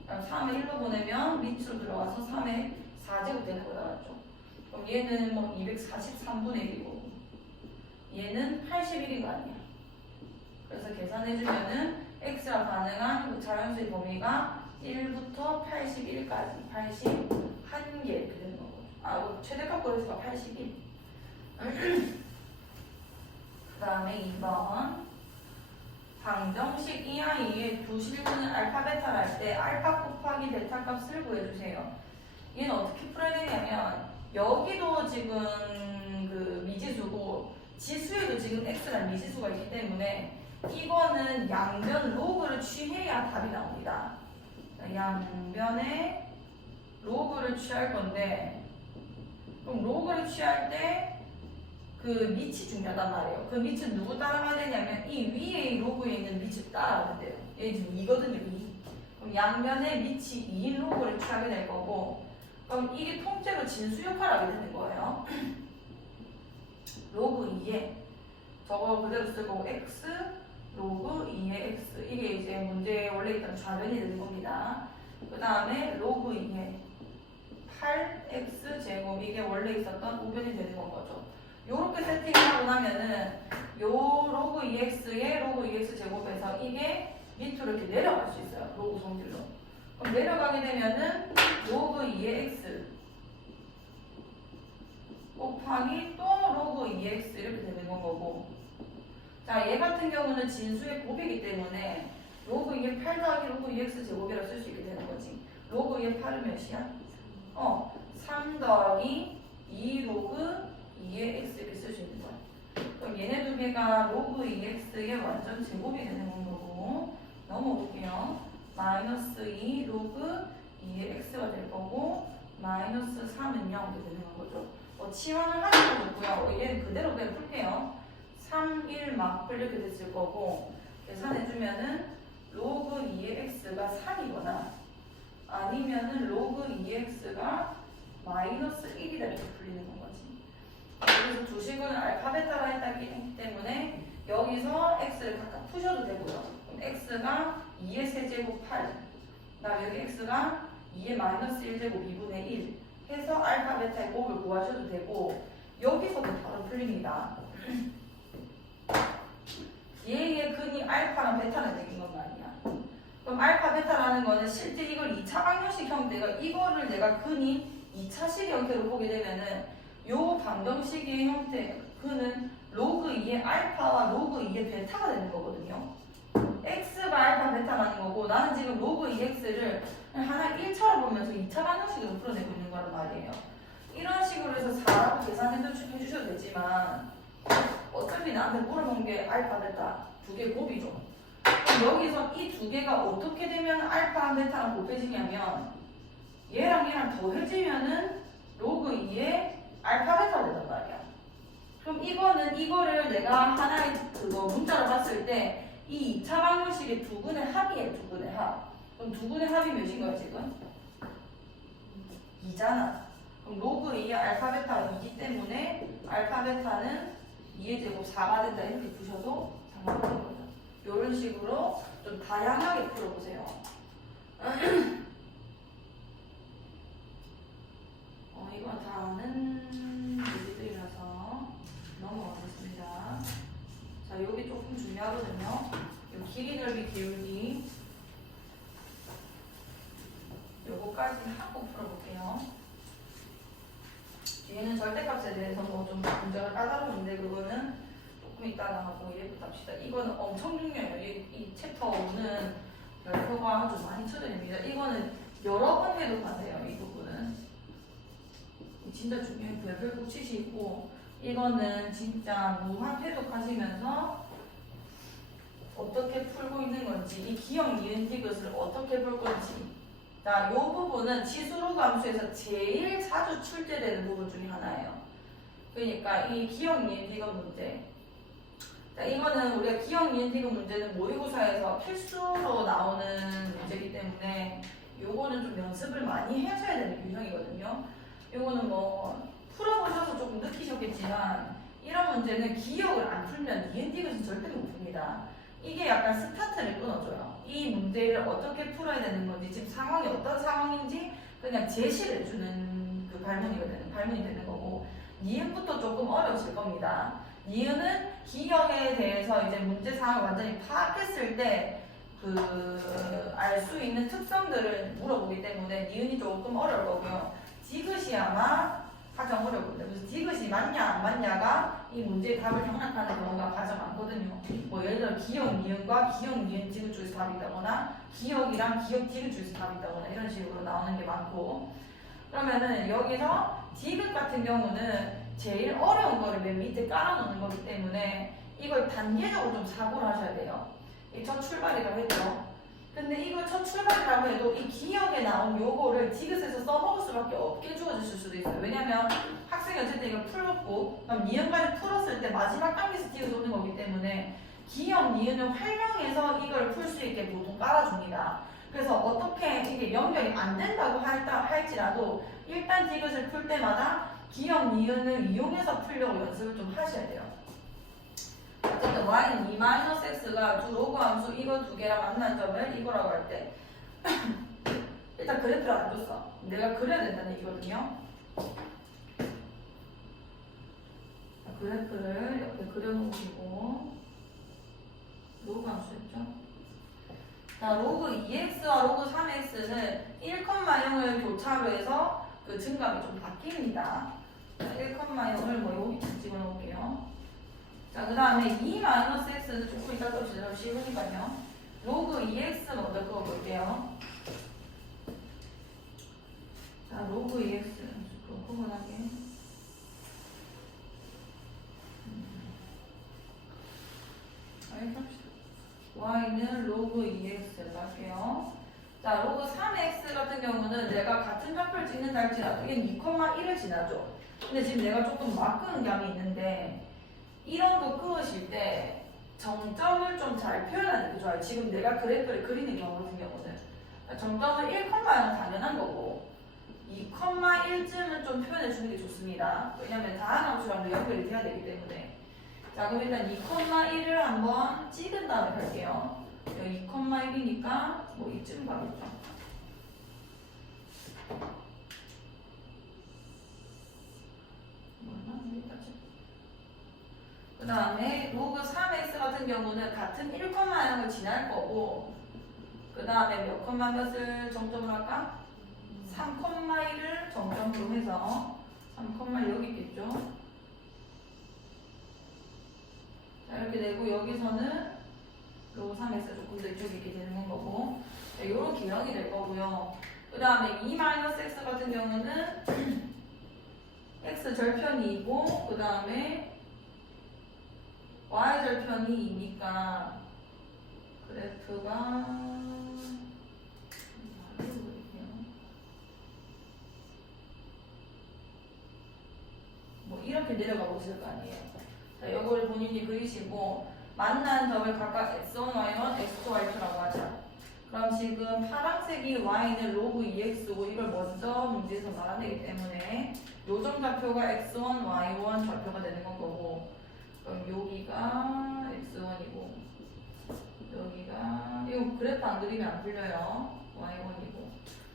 3을 1로 보내면 밑으로 들어가서 3의 4제곱 되는 거다 맞죠? 그럼 얘는 뭐 243분의 1이고 얘는 81인 거 아니야. 그래서 계산해주면은 x가 가능한 그 자연수의 범위가 1부터 81까지 81개 이렇게 되는 거고 최대값 고려수가 81 그 다음에 2번 방정식 EI의 두 실근을 알파 베타를 할 때 알파 곱하기 베타 값을 구해주세요. 얘는 어떻게 풀어야 되냐면 여기도 지금 그 미지수고 지수에도 지금 x란 미지수가 있기 때문에 이거는 양변 로그를 취해야 답이 나옵니다. 양변에 로그를 취할 건데 그럼 로그를 취할 때 그 밑이 중요하단 말이에요. 그 밑은 누구 따라가야 되냐면 이 위에 로그에 있는 밑을 따라가면 돼요. 얘 지금 2거든요. 2. 그럼 양변에 밑이 2인 로그를 취하게 될 거고 그럼 이게 통째로 진수 역할을 하게 되는 거예요. 로그 2에 저거 그대로 쓸 거고 x 로그 2의 x 이게 이제 문제에 원래 있던 좌변이 되는 겁니다. 그 다음에 로그 2의 8x 제곱 이게 원래 있었던 우변이 되는 건 거죠. 요렇게 세팅하고 나면은 요 로그 2x의 로그 2x 제곱에서 이게 밑으로 이렇게 내려갈 수 있어요. 로그 성질로. 그럼 내려가게 되면은 로그 2의 x 곱하기 또 로그 2x 이렇게 되는 건 거고 자, 얘 같은 경우는 진수의 곱이기 때문에 로그 2의 8 더하기 로그 2x 제곱이라 쓸 수 있게 되는 거지. 로그 2의 8은 몇이야? 3 더하기 2 로그 2의 x 이렇게 쓸 수 있는 거야. 그럼 얘네 두 개가 로그 2x의 완전 제곱이 되는 거고 넘어볼게요. 마이너스 2 로그 2의 x가 될 거고 마이너스 3은 0 이렇게 되는 거죠. 치환을 하는 건 없고요. 얘는 그대로 그냥 풀게요. 3, 1 막풀 이렇게 됐을 거고 계산해주면은 로그 2의 x가 3이거나 아니면은 로그 2의 x가 마이너스 1이다 이렇게 풀리는 건 거지. 그래서 두 식은 알파벳으로 했기 때문에 여기서 x를 각각 푸셔도 되고요. 그럼 x가 2의 세제곱 8, 그다음에 여기 x가 2의 마이너스 1제곱 2분의 1 해서 알파 베타의 곱을 구하셔도 되고 여기서도 바로 풀립니다. 얘의 근이 알파랑 베타는 되는 건 아니야. 그럼 알파 베타라는 거는 실제 이걸 2차 방정식 형태가 이거를 내가 근이 2차식 형태로 보게 되면은 요 방정식의 형태 근은 로그 2의 알파와 로그 2의 베타가 되는 거거든요. x가 알파 베타라는 거고 나는 지금 로그 2x를 하나 1차로 보면서 2차 방정식으로 풀어내고 있는 거란 말이에요. 이런 식으로 해서 4라고 계산해 주셔도 되지만 어차피 나한테 물어본 게 알파 베타 두 개 곱이죠. 그럼 여기서 이 두 개가 어떻게 되면 알파랑 베타랑 곱해지냐면 얘랑 더해지면은 로그 2의 알파 베타가 된단 말이야. 그럼 이거는 이거를 내가 하나의 그거 문자로 봤을 때 이 2차 방정식의 두근의 합이에요. 두근의 합. 그럼 두근의 합이 몇인 거야 지금? 2잖아. 그럼 로그 2의 알파 베타가 2기 때문에 알파 베타는 2의 제곱 4가 된다 이렇게 푸셔도 상관없는 거죠. 이런 식으로 좀 다양하게 풀어보세요. 이건 다 아는 얘기들이라서 넘어가겠습니다. 자, 여기 조금 중요하거든요. 요 길이 넓이 기울기 요거까지 하고 풀어볼게요. 뒤에는 절대값에 대해서 뭐 좀 문제가 까다로운데 그거는 조금 이따가 하고 얘부터 합시다. 이거는 엄청 중요해요. 이 챕터 5는 별표가 아주 많이 쳐드립니다. 이거는 여러 번 해도 가세요. 이 부분은 진짜 중요해요. 별표 꼭 치시고 이거는 진짜 무한 해독하시면서 어떻게 풀고 있는 건지 이 기억 니은 디귿을 어떻게 풀 건지 자, 이 부분은 치수로 함수에서 제일 자주 출제되는 부분 중에 하나예요. 그러니까 이 기억 니은 디귿 문제 자, 이거는 우리가 기억 니은 디귿 문제는 모의고사에서 필수로 나오는 문제이기 때문에 요거는 좀 연습을 많이 하셔야 되는 유형이거든요. 요거는 뭐 풀어보셔서 조금 느끼셨겠지만 이런 문제는 기억을 안 풀면 니은 디귿은 절대 못 풉니다. 이게 약간 스타트를 끊어줘요. 이 문제를 어떻게 풀어야 되는 건지 지금 상황이 어떤 상황인지 그냥 제시를 해주는 그 발문이 되는 거고 니은부터 조금 어려우실 겁니다. 니은은 기억에 대해서 이제 문제 상황을 완전히 파악했을 때 알 수 있는 특성들을 물어보기 때문에 니은이 조금 어려울 거고요. 디귿이 아마 가장 어려울 겁니다. 그래서 디귿이 맞냐 안 맞냐가 이 문제의 답을 경락하는 경우가 가장 많거든요. 뭐 예를 들어 기억 니은과 기억 니은 디귿 중에서 답이 있다거나 기억이랑 기억 디귿 중에서 답이 있다거나 이런 식으로 나오는 게 많고 그러면은 여기서 디귿 같은 경우는 제일 어려운 거를 맨 밑에 깔아놓는 거기 때문에 이걸 단계적으로 좀 사고를 하셔야 돼요. 이 첫 출발이라고 했죠. 근데 이걸 첫 출발이라고 해도 이 기억에 나온 요거를 디귿에서 써먹을 수밖에 없게 주어졌을 수도 있어요. 왜냐면 학생이 어쨌든 이걸 풀었고 그럼 니은까지 풀었을 때 마지막 단계에서 디귿 오는 거기 때문에 기억 니은을 활용해서 이걸 풀 수 있게 보통 깔아줍니다. 그래서 어떻게 이게 연결이 안 된다고 할지라도 일단 디귿을 풀 때마다 기억 니은을 이용해서 풀려고 연습을 좀 하셔야 돼요. 어쨌든 y는 2-x가 두 로그 함수 이거 두 개랑 만난 점을 이거라고 할 때 일단 그래프를 안 줬어. 내가 그려야 된다는 얘기거든요. 그래프를 옆에 그려놓으시고 로그 함수였죠. 자, 로그 2x와 로그 3x는 1,0을 교차로 해서 그 증감이 좀 바뀝니다. 1,0을 뭐 여기 집어넣을게요. 자, 자, 그 다음에 2-x는 조금 이따 또 쉬우니까요. 로그 2x 먼저 그어볼게요. 자, 로그 2x 조금 구분하게. y는 로그 2x를 할게요. 자, 로그 3x 같은 경우는 내가 같은 좌표를 찍는다 할지라도 이게 2,1을 지나죠. 근데 지금 내가 조금 막 끄는 감이 있는데 이런 거 그으실 때 정점을 좀 잘 표현하는 게 좋아요. 지금 내가 그래프를 그리는 경우 같은 경우는 정점을 1,0는 당연한 거고 2,1쯤은 좀 표현해 주는 게 좋습니다. 왜냐면 다항함수랑도 연결이 돼야 되기 때문에. 자, 그럼 일단 2,1을 한번 찍은 다음에 갈게요. 2,1이니까 뭐 이쯤 가겠죠. 그 다음에 로그 3x 같은 경우는 같은 1,0을 지날 거고 그 다음에 몇을 정점으로 할까? 3,1을 정점으로 해서 3,1 여기 있겠죠. 자, 이렇게 되고 여기서는 로그 3x 조금 더 이쪽에 이렇게 되는 거고 이런 기형이 될 거고요. 그 다음에 2-x 같은 경우는 x 절편이 2고 그 다음에 y 절편이 2니까 그래프가 뭐 이렇게 내려가고 있을 거 아니에요. 자, 이거를 본인이 그리시고 만난 점을 각각 x1, y1, x2, y2라고 하자. 그럼 지금 파란색이 y는 로그 2x고 이걸 먼저 문제에서 말아내기 때문에 요점 좌표가 x1, y1 좌표가 되는 건 거고 그럼 여기가 x1이고 여기가 이거 그래프 안 그리면 안 풀려요. y1이고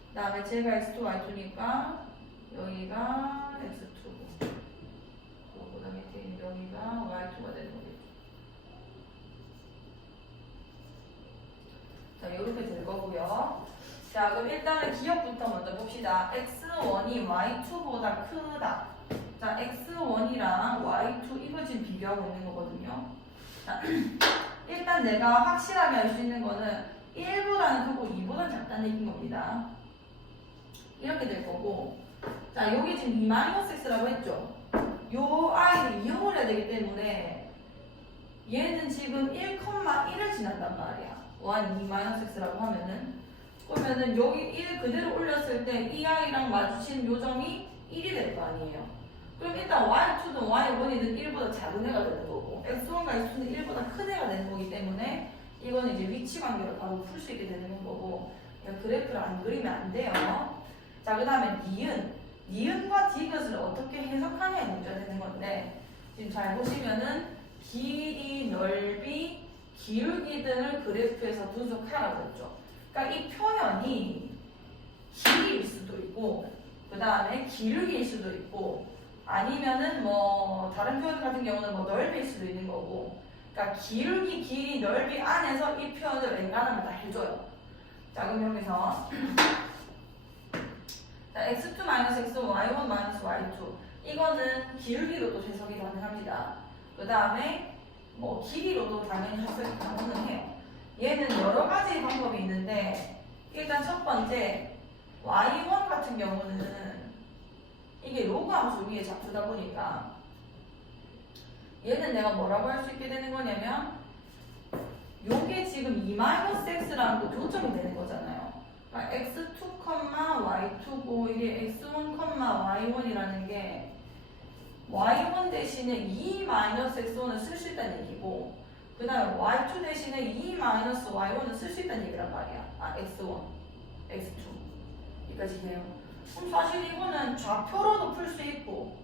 그 다음에 제가 x2, y2니까 여기가 x2고 그 다음에 여기가 y2가 되는 거겠죠. 자, 이렇게 될 거고요. 자, 그럼 일단은 기억부터 먼저 봅시다. x1이 y2보다 크다. 자, x1이랑 y2 이거 지금 비교하고 있는 거거든요. 자, 일단 내가 확실하게 알 수 있는 거는 1보다는 크고 2보다는 작다는 얘기인 겁니다. 이렇게 될 거고 자, 여기 지금 2-x라고 했죠. 요 i를 이용을 해야 되기 때문에 얘는 지금 1,1을 지난단 말이야. 2-x라고 하면은 그러면은 여기 1 그대로 올렸을 때 이 i랑 마주친 요점이 1이 될 거 아니에요. 그럼 일단 y2든 y1이든 1보다 작은 애가 되는 거고 x1과 x2는 1보다 큰 애가 되는 거기 때문에 이거는 이제 위치 관계로 바로 풀 수 있게 되는 거고 그래프를 안 그리면 안 돼요. 자, 그 다음에 니은과 디귿을 어떻게 해석하냐의 문제가 되는 건데 지금 잘 보시면은 길이, 넓이, 기울기 등을 그래프에서 분석하라고 했죠. 그러니까 이 표현이 길이일 수도 있고 그 다음에 기울기일 수도 있고 아니면은 뭐 다른 표현 같은 경우는 뭐 넓이일 수도 있는 거고 그러니까 기울기, 길이, 넓이 안에서 이 표현을 웬간하면 다 해줘요. 자, 그럼 여기서 자, x2-x1, y1-y2 이거는 기울기로도 해석이 가능합니다. 그 다음에 뭐 길이로도 당연히 해석이 가능해요. 얘는 여러 가지 방법이 있는데 일단 첫 번째 y1 같은 경우는 이게 로그 함수 위에 잡히다 보니까 얘는 내가 뭐라고 할 수 있게 되는 거냐면 요게 지금 2-x라는 거 교점이 되는 거잖아요. 그러니까 x2, y2고 이게 x1, y1이라는 게 y1 대신에 2-x1을 쓸 수 있다는 얘기고 그 다음에 y2 대신에 2-y1을 쓸 수 있다는 얘기란 말이야. x1, x2 여기까지 해요. 그럼 사실 이거는 좌표로도 풀 수 있고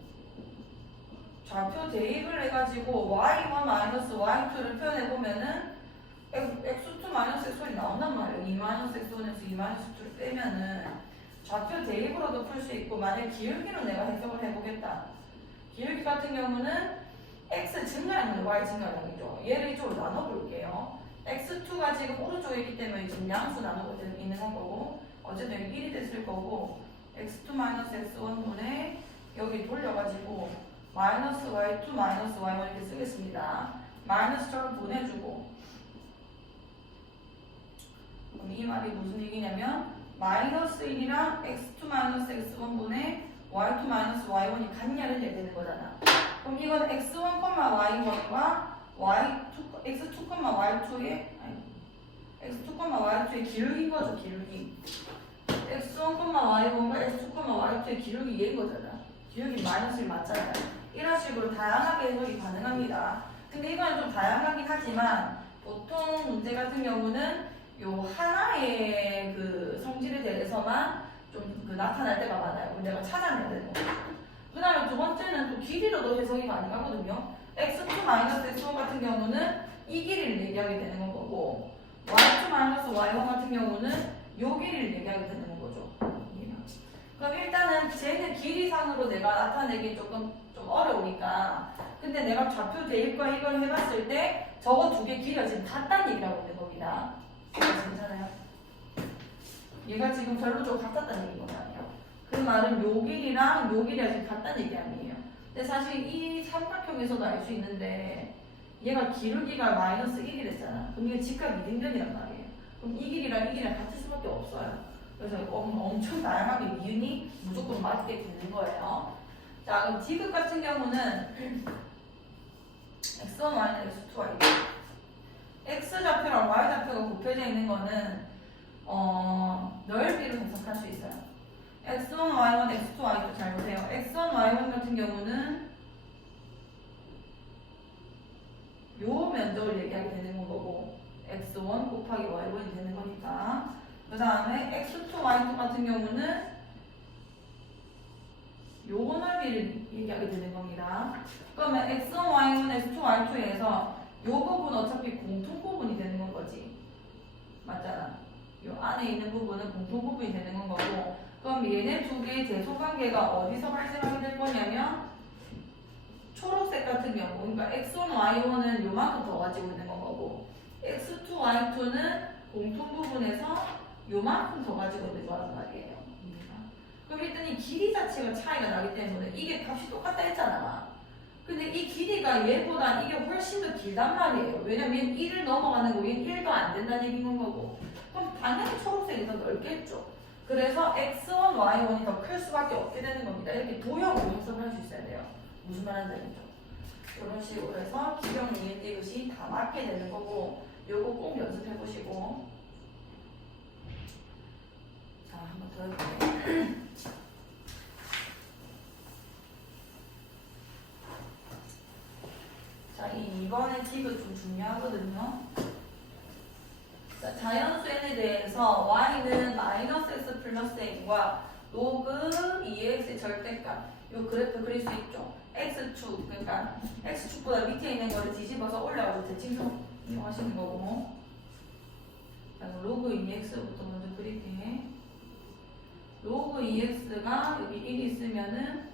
좌표 대입을 해가지고 y1-y2를 표현해보면은 x2-x1이 나온단 말이에요. 2-x1에서 2-x2를 빼면은 좌표 대입으로도 풀 수 있고 만약 기울기로 내가 해석을 해보겠다. 기울기 같은 경우는 x 증가량은 y 증가량이죠. 얘를 이쪽으로 나눠볼게요. x2가 지금 오른쪽에 있기 때문에 지금 양수 나누고 있는 거고 어쨌든 여기 1이 됐을 거고 x2-x1분의 여기 돌려가지고 마이너스 y2 마이너스 y1 이렇게 쓰겠습니다. 마이너스 쪽을 보내주고 그럼 이 말이 무슨 얘기냐면 마이너스 1이랑 x2 마이너스 x1분의 y2 마이너스 y1이 같냐를 얘기하는 거잖아. 그럼 이건 x1, y1과 y2, x2, y2의 x2, y2의 기울기인 거죠. 기울기. x1, y1과 x2, y2의 기울기 얘인 거잖아. 기울기 마이너스 1 맞잖아요. 이런 식으로 다양하게 해석이 가능합니다. 근데 이건 좀 다양하긴 하지만 보통 문제 같은 경우는 요 하나의 그 성질에 대해서만 좀 그 나타날 때가 많아요. 그럼 내가 찾아내야 되는 거죠. 그 다음에 두 번째는 또 길이로도 해석이 가능하거든요. x2 마이너스 x1 같은 경우는 이 길이를 얘기하게 되는 건 거고 y2 마이너스 y1 같은 경우는 요 길이를 얘기하게 되는 거죠. 그럼 일단은 쟤는 길이상으로 내가 나타내기 조금 좀 어려우니까 근데 내가 좌표 대입과 이걸 해봤을 때 저거 두 개 길이가 지금 같다는 얘기라고 있는 겁니다. 괜찮아요? 얘가 지금 결론적으로 같았다는 얘기인 건 아니에요. 그 말은 요 길이랑 요 길이가 지금 같다는 얘기 아니에요. 근데 사실 이 삼각형에서도 알 수 있는데 얘가 기울기가 마이너스 1이 됐잖아. 그럼 이게 직각 이등변이란 말이에요. 그럼 이 길이랑 이 길이랑 같을 수밖에 없어요. 그래서 엄청 다양하게 미분이 무조건 맞게 되는 거예요. 자, 그럼 디귿 같은 경우는 x1, y는 x2, y. x좌표랑 y좌표가 곱해져 있는 거는 넓이로 해석할 수 있어요. x1, y1, x2, y2 잘 보세요. x1, y1 같은 경우는 요 면적을 얘기하게 되는 거고 x1 곱하기 y1이 되는 거니까 그 다음에 x2, y2 같은 경우는 요 넓이를 얘기하게 되는 겁니다. 그러면 x1, y1, x2, y2에서 요 부분 어차피 공통 부분이 되는 건 거지. 맞잖아. 요 안에 있는 부분은 공통 부분이 되는 건 거고 그럼 얘네 두 개의 대소관계가 어디서 발생하게 될 거냐면 초록색 같은 경우 그러니까 x1, y1은 요만큼 더 가지고 있는 건 거고 x2, y2는 공통 부분에서 요만큼 더 가지고 있는 거란 말이에요. 그럼 일단 이 길이 자체가 차이가 나기 때문에 이게 값이 똑같다 했잖아. 근데 이 길이가 얘보다 이게 훨씬 더 길단 말이에요. 왜냐면 1을 넘어가는 거 얘는 1도 안 된다는 얘기인 건 거고 그럼 당연히 초록색이 더 넓겠죠. 그래서 x1, y1이 더 클 수밖에 없게 되는 겁니다. 이렇게 도형으로 해석할 수 있어야 돼요. 무슨 말하는지 알겠죠? 이런 식으로 해서 기령, 니은, 디귿이 다 맞게 되는 거고 요거 꼭 연습해 보시고 자, 한번 더 해볼게요. 자, 이번에 디귿 좀 중요하거든요. 자, 자연수 n에 대해서 y는 마이너스 x 플러스 n과 로그 2x의 절대값 요 그래프 그릴 수 있죠. x축 그러니까 x축보다 밑에 있는 거를 뒤집어서 올라가서 대칭성 이용하시는 거고 자, 로그 2x부터 먼저 그릴게. 로그 2x가 여기 1이 있으면은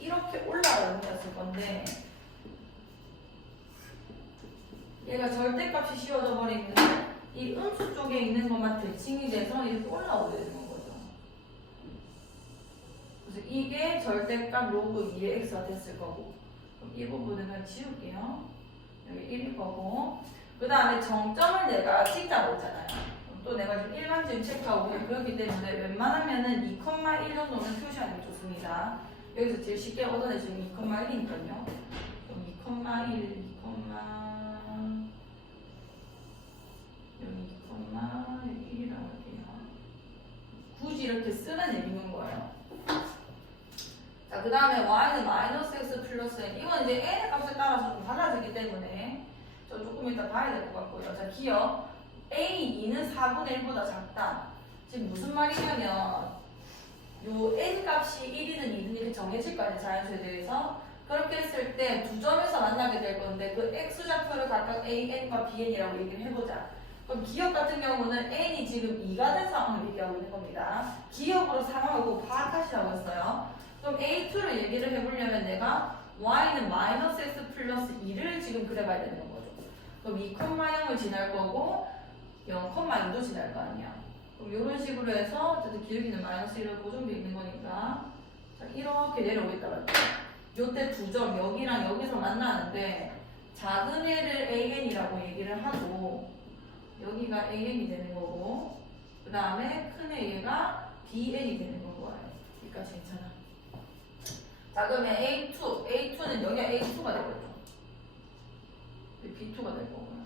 이렇게 올라가는 거였을 건데 얘가 절대값이 씌워져 버리면 이 음수 쪽에 있는 것만 대칭이 돼서 이렇게 올라오게 되는 거죠. 그래서 이게 절대값 로그 2의 x가 됐을 거고 그럼 이 부분은 그냥 지울게요. 여기 1일 거고 그 다음에 정점을 내가 찍자고 했잖아요. 또 내가 지금 일반지름 체크하고 그렇기 때문에 웬만하면은 2,1 정도는 표시하는 게 좋습니다. 여기서 제일 쉽게 얻어내시면 2,1이니까요. 그럼 2,1, 여기 1이라고 할게요. 굳이 이렇게 쓰는 얘기인 거예요. 자, 그 다음에 y는 마이너스 x 플러스 n. 이건 이제 n의 값에 따라서 좀 달라지기 때문에 저 조금 이따 봐야 될 것 같고요. 자, 기억. a 2는 4분의 1보다 작다. 지금 무슨 말이냐면 요 n 값이 1이든 2든 이렇게 정해질 거 아니에요. 자연수에 대해서. 그렇게 했을 때 두 점에서 만나게 될 건데 그 x좌표를 각각 a,n과 b,n이라고 얘기를 해보자. 그럼 기억 같은 경우는 n이 지금 2가 된 상황을 얘기하고 있는 겁니다. 기억으로 상황을 꼭 파악하시라고 했어요. 그럼 a2를 얘기를 해보려면 내가 y는 마이너스 x 플러스 2를 지금 그려봐야 되는 거죠. 그럼 2,0을 지날 거고 0,2도 지날 거 아니야. 그럼 이런 식으로 해서 어쨌든 기울기는 마이너스 1을 고정되어 있는 거니까 자, 이렇게 내려오겠다 말이야. 요때 두 점 여기랑 여기서 만나는데 작은 애를 AN이라고 얘기를 하고 여기가 AN이 되는 거고 그 다음에 큰 애 얘가 BN이 되는 거예요. 여기까지 괜찮아. 자 그러면 A2는 여기가 A2가 되겠죠. B2가 될 거고요.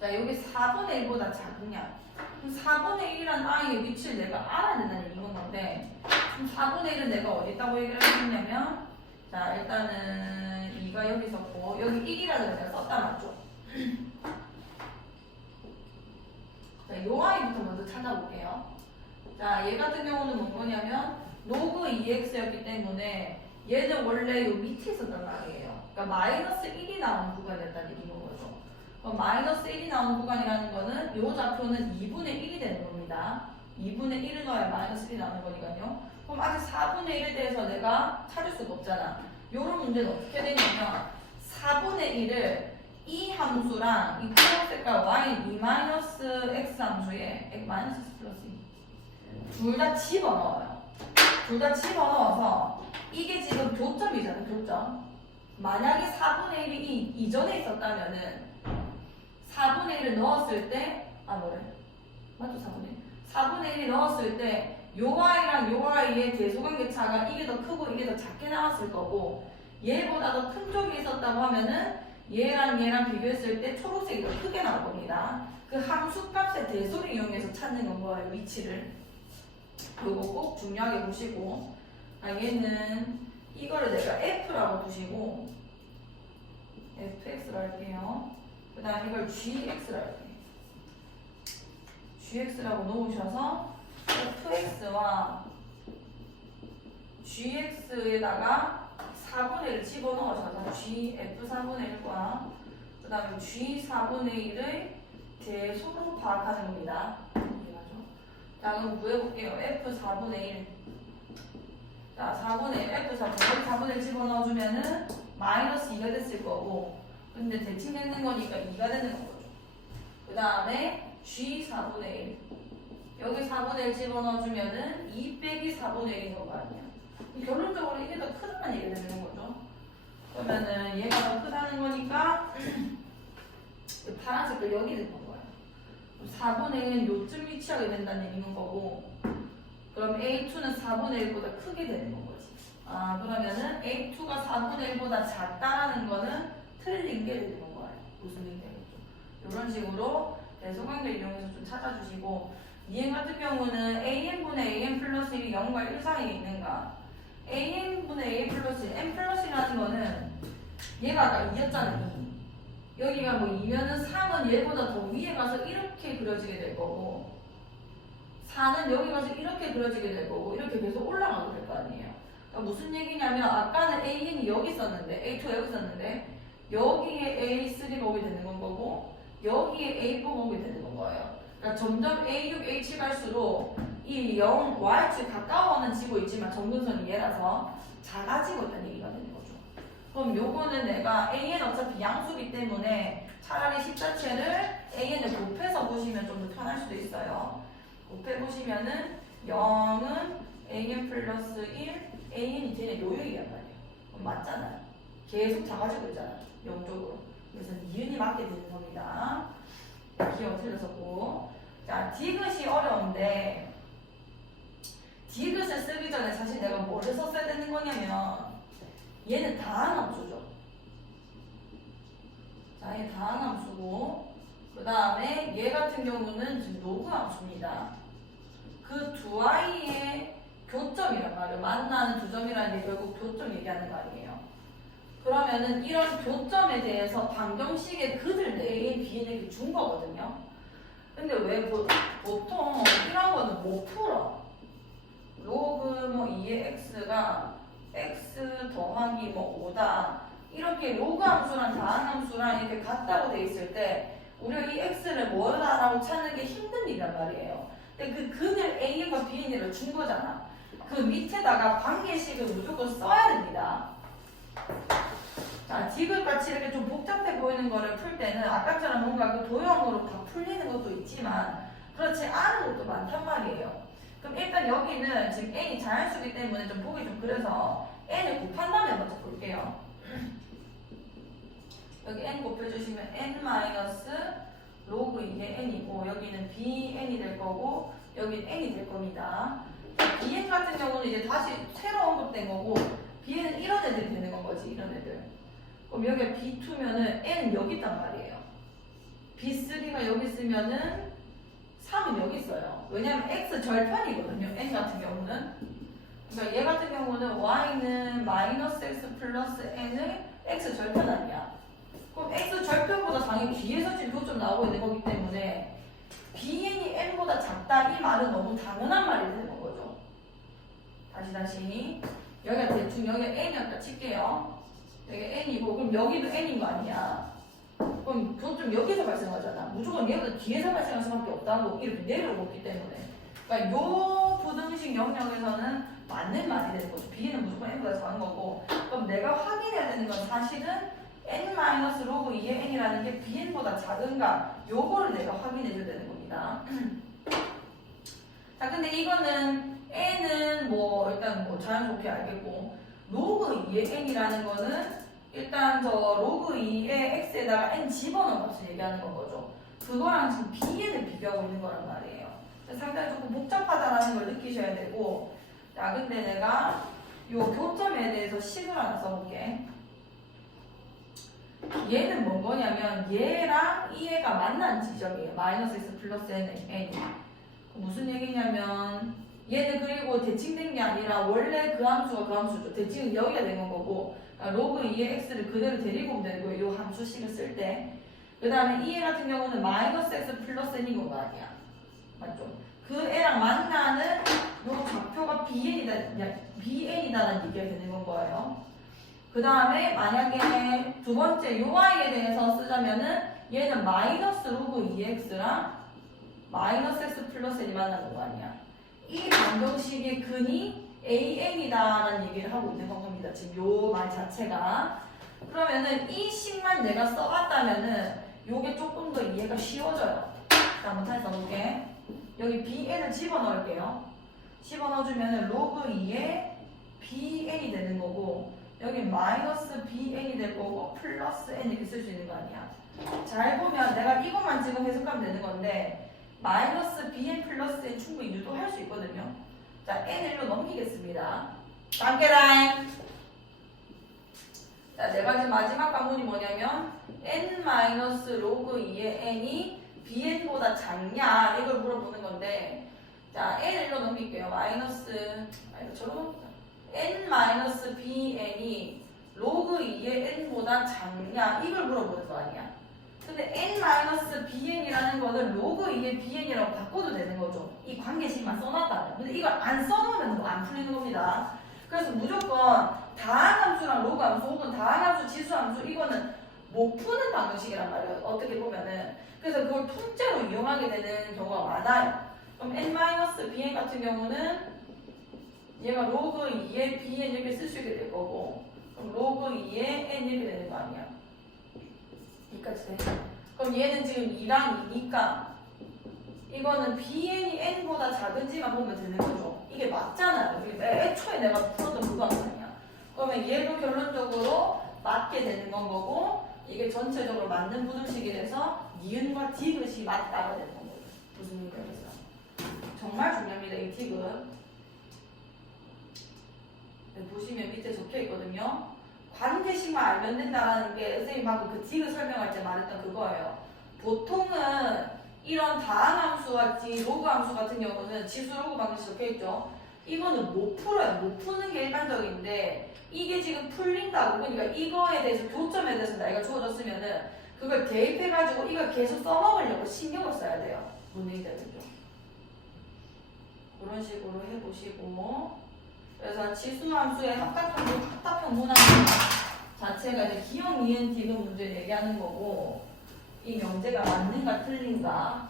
자 여기 4분의 1보다 작으냐? 그럼 4분의 1이라는 아이의 위치를 내가 알아야 된다는 얘기인 건데 그럼 4분의 1은 내가 어디 있다고 얘기를 했냐면 자 일단은 2가 여기 있었고 여기 1이라는 걸 내가 썼다 맞죠? 자, 요 아이부터 먼저 찾아볼게요. 자, 얘 같은 경우는 뭔 거냐면 로그 2x였기 때문에 얘는 원래 요 밑에 있었단 말이에요. 그러니까 마이너스 1이 나오는 구간이었다는 얘기인 거죠. 그럼 마이너스 1이 나오는 구간이라는 거는 요 좌표는 2분의 1이 되는 겁니다. 2분의 1을 넣어야 마이너스 1이 나오는 거니까요. 그럼 아직 4분의 1에 대해서 내가 찾을 수가 없잖아. 요런 문제는 어떻게 되냐면 4분의 1을 이 함수랑 이 초록색깔 y 2-x 함수에 마이너스 x 플러스 2 둘 다 집어넣어요. 둘 다 집어넣어서 이게 지금 교점이잖아요. 교점. 만약에 4분의 1이 이전에 있었다면은 4분의 1을 넣었을 때 뭐래? 맞죠? 4분의 1. 4분의 1이 넣었을 때 요 y랑 요 y의 대소관계차가 이게 더 크고 이게 더 작게 나왔을 거고 얘보다 더 큰 쪽이 있었다고 하면은 얘랑 얘랑 비교했을 때 초록색이 더 크게 나올 겁니다. 그 함수값의 대소를 이용해서 찾는 건 거예요. 위치를. 요거 꼭 중요하게 보시고 얘는 이거를 내가 F라고 두시고 FX로 할게요. 그 다음 이걸 GX로 할게요. GX라고 놓으셔서 FX와 GX에다가 4분의 1을 집어넣으셔서 GF 4분의 1과 그 다음에 G 4분의 1의 대소로 파악하는 겁니다. 이해가죠? 자 그럼 구해볼게요. F 4분의 1 자 4분의 1 F 4분의 1 집어넣어주면은 마이너스 2가 됐을 거고 근데 대칭되는 거니까 2가 되는 거죠. 그 다음에 G 4분의 1 여기 4분의 1 집어넣어주면은 2 빼기 4분의 1인 거 아니야. 결론적으로 이게 더 크다는 얘기가 되는 거죠. 그러면은 얘가 더 크다는 거니까 파란색도 여기 되는 거예요. 4분의 1은 요쯤 위치하게 된다는 얘기인 거고 그럼 A2는 4분의 1보다 크게 되는 건 거지. 그러면은 A2가 4분의 1보다 작다라는 거는 틀린 게 되는 거예요. 무슨 얘기 되겠죠. 이런 식으로 대소관계를 이용해서 좀 찾아주시고 이행 같은 경우는 AN분의 AN 플러스 1이 0과 1 사이에 있는가 AN분의 AN 플러스 1 N 플러스라는 거는 얘가 아까 2였잖아 2 여기가 뭐 2면은 3은 얘보다 더 위에 가서 이렇게 그려지게 될 거고 4는 여기 가서 이렇게 그려지게 될 거고 이렇게 계속 올라가게 될 거 아니에요. 그러니까 무슨 얘기냐면 아까는 AN이 여기 있었는데 A2가 여기 있었는데 여기에 A3가 오게 되는 건 거고 여기에 A4가 오게 되는 건 거예요. 그러니까 점점 A6, A7 갈수록 이 0, Y축 가까워는 지고 있지만 점근선이 얘라서 작아지고 있다는 얘기가 되는 거죠. 그럼 요거는 내가 AN 어차피 양수기 때문에 차라리 십자체를 AN을 곱해서 보시면 좀 더 편할 수도 있어요. 곱해보시면은 0은 AN 플러스 1, AN이 되는 요 얘기란 말이에요. 맞잖아요. 계속 작아지고 있잖아요. 0쪽으로. 그래서 니은이 맞게 되는 겁니다. 기억 틀렸었고. 자, 디귿이 어려운데 디귿을 쓰기 전에 사실 내가 뭐를 썼어야 되는 거냐면 얘는 다항함수죠. 자, 얘 다항함수고 그 다음에 얘 같은 경우는 지금 로그함수입니다. 그 두 아이의 교점이란 말이에요. 만나는 두 점이라는 게 결국 교점 얘기하는 거 아니에요. 그러면은 이런 교점에 대해서 방정식의 그들 A, B에게 준 거거든요. 근데 왜 보통 이런 거는 못 풀어. 로그 뭐 2의 x가 x 더하기 뭐 5다. 이렇게 로그 함수랑 다항 함수랑 이렇게 같다고 돼 있을 때 우리가 이 x를 뭐다라고 찾는 게 힘든 일이란 말이에요. 근데 그 근을 A과 B를 준 거잖아. 그 밑에다가 관계식을 무조건 써야 됩니다. 자, 디귿같이 이렇게 좀 복잡해 보이는 거를 풀 때는 아까처럼 뭔가 그 도형으로 다 풀리는 것도 있지만 그렇지 않은 것도 많단 말이에요. 그럼 일단 여기는 지금 A이 자연수기 때문에 좀 보기 좀 그래서 n을 곱한 다음에 먼저 볼게요. 여기 n 곱해주시면 n 마이너스 로그 2의 n이고 여기는 bn이 될 거고 여기는 n이 될 겁니다. bn 같은 경우는 이제 다시 새로 언급된 거고 bn은 이런 애들이 되는 건 거지. 이런 애들. 그럼 여기가 b2면은 n은 여기 있단 말이에요. b3가 여기 있으면은 3은 여기 있어요. 왜냐면 x 절편이거든요. n 같은 경우는. 그러니까 얘 같은 경우는 y는 마이너스 x 플러스 n의 x 절편 아니야. 그럼 x 절편보다 당연히 뒤에서 지금 교점 나오고 있는 거기 때문에 bn이 n보다 작다 이 말은 너무 당연한 말이 되는 거죠. 다시 여기가 대충 여기가 n이었다 칠게요. 여기 n이고 그럼 여기도 n인 거 아니야. 그럼 교점 여기서 발생하잖아. 무조건 얘보다 뒤에서 발생할 수밖에 없다고 이렇게 내려오고 있기 때문에 그러니까 요 부등식 영역에서는 맞는 말이 되는 거죠. b는 무조건 n보다 작은 거고 그럼 내가 확인해야 되는 건 사실은 n-로그 2의 n이라는 게 bn보다 작은가 요거를 내가 확인해 줘야 되는 겁니다. 자 근데 이거는 n은 뭐 일단 뭐 자연스럽게 알겠고 로그 2의 n이라는 거는 일단 저 로그 2의 x에다가 n 집어넣은 값을 얘기하는 건 거죠. 그거랑 지금 bn을 비교하고 있는 거란 말이에요. 상당히 조금 복잡하다라는 걸 느끼셔야 되고 자 근데 내가 요 교점에 대해서 식을 하나 써볼게. 얘는 뭔 거냐면 얘랑 이 애가 만난 지점이에요. 마이너스 x 플러스 n이. 무슨 얘기냐면 얘는 그리고 대칭된 게 아니라 원래 그 함수가 그 함수죠. 대칭은 여기가 된 건 거고 그러니까 로그 2의 x를 그대로 데리고 오면 되는 거예요. 이 함수식을 쓸 때. 그 다음에 이 애 같은 경우는 마이너스 x 플러스 n인 거 아니야. 맞죠? 그 애랑 만나는 요 좌표가 bn이다라는 얘기가 되는 건 거예요. 그 다음에 만약에 두 번째 요 y에 대해서 쓰자면은 얘는 마이너스 로그 2x랑 마이너스 x 플러스 n이 만나는 거 아니야. 이 방정식의 근이 an이다라는 얘기를 하고 있는 겁니다. 지금 요 말 자체가. 그러면은 이 식만 내가 써봤다면은 요게 조금 더 이해가 쉬워져요. 자, 한번 다시 써볼게. 여기 bn을 집어넣을게요. 집어넣어주면은 로그 2의 bn이 되는 거고 여기 마이너스 bn이 될 거고 플러스 n 이렇게 쓸 수 있는 거 아니야. 잘 보면 내가 이것만 지금 해석하면 되는 건데 마이너스 bn 플러스 n 충분히 유도할 수 있거든요. 자 n을 1로 넘기겠습니다. 단계라인. 자 네 가지 마지막 관문이 뭐냐면 n 마이너스 로그 2의 n이 bn보다 작냐 이걸 물어보는 건데 자 n을 1로 넘길게요. 마이너스 저런 n-bn이 로그 2의 n보다 작냐 이걸 물어보는 거 아니야. 근데 n-bn이라는 거는 로그 2의 bn이라고 바꿔도 되는 거죠. 이 관계식만 써놨다면. 근데 이걸 안 써놓으면 안 풀리는 겁니다. 그래서 무조건 다항함수랑 로그함수 혹은 다항함수, 지수함수 이거는 못 푸는 방정식이란 말이에요. 어떻게 보면은. 그래서 그걸 통째로 이용하게 되는 경우가 많아요. 그럼 n-bn 같은 경우는 얘가 로그 2의 bn 이렇게 쓸 수 있게 될 거고 그럼 로그 2의 n 이렇게 되는 거 아니야. 여기까지 돼. 그럼 얘는 지금 2랑 2니까 이거는 bn이 n보다 작은지만 보면 되는 거죠. 이게 맞잖아요. 애초에 내가 풀었던 그거 아니야. 그러면 얘도 결론적으로 맞게 되는 건 거고 이게 전체적으로 맞는 부등식이라서 니은과 디귿이 맞다가 되는 거죠. 무슨 얘기가 있어. 정말 중요합니다. 이 디귿. 보시면 밑에 적혀 있거든요. 관계식만 알면 된다라는 게 선생님 방금 그 디귿 설명할 때 말했던 그거예요. 보통은 이런 다항함수와 로그함수 같은 경우는 지수 로그 방정식 적혀 있죠. 이거는 못 풀어요. 못 푸는 게 일반적인데 이게 지금 풀린다고 그러니까 이거에 대해서 교점에 대해서 나이가 주어졌으면은 그걸 대입해가지고 이걸 계속 써먹으려고 신경을 써야 돼요. 뭔 얘기인지 알겠죠? 그런 식으로 해보시고 그래서 지수함수의 합답형 문항 자체가 이제 기억, 니은, 디귿 문제를 얘기하는 거고 이 명제가 맞는가 틀린가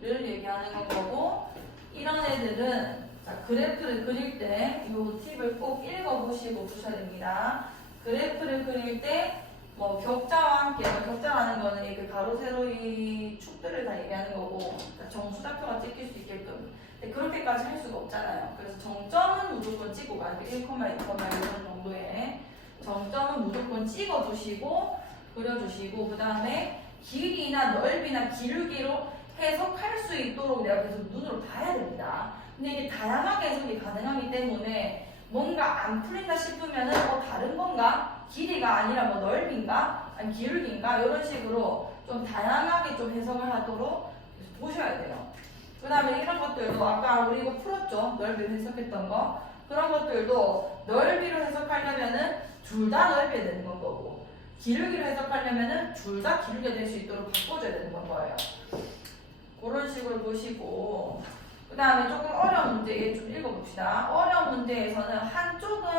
를 얘기하는 거고 이런 애들은 자, 그래프를 그릴 때 이 팁을 꼭 읽어보시고 보셔야 됩니다. 그래프를 그릴 때 뭐 격자와 함께 격자라는 거는 이렇게 가로 세로의 축들을 다 얘기하는 거고 그러니까 정수좌표가 찍힐 수 있게끔 근데 그렇게까지 할 수가 없잖아요. 그래서 정점은 무조건 찍고 가야 돼. 1, 2, 이런 정도에 정점은 무조건 찍어주시고 그려주시고 그 다음에 길이나 넓이나 기울기로 해석할 수 있도록 내가 계속 눈으로 봐야 됩니다. 근데 이게 다양하게 해석이 가능하기 때문에 뭔가 안 풀린다 싶으면은 다른 건가? 길이가 아니라 뭐 넓이인가? 아니 기울기인가? 이런 식으로 좀 다양하게 좀 해석을 하도록 보셔야 돼요. 그 다음에 이런 것들도 아까 우리 이거 풀었죠? 넓이로 해석했던 거. 그런 것들도 넓이로 해석하려면은 둘 다 넓이가 되는 건 거고 기울기로 해석하려면은 둘 다 기울기가 될 수 있도록 바꿔줘야 되는 건 거예요. 그런 식으로 보시고 그 다음에 조금 어려운 문제 좀 읽어봅시다. 어려운 문제에서는 한쪽은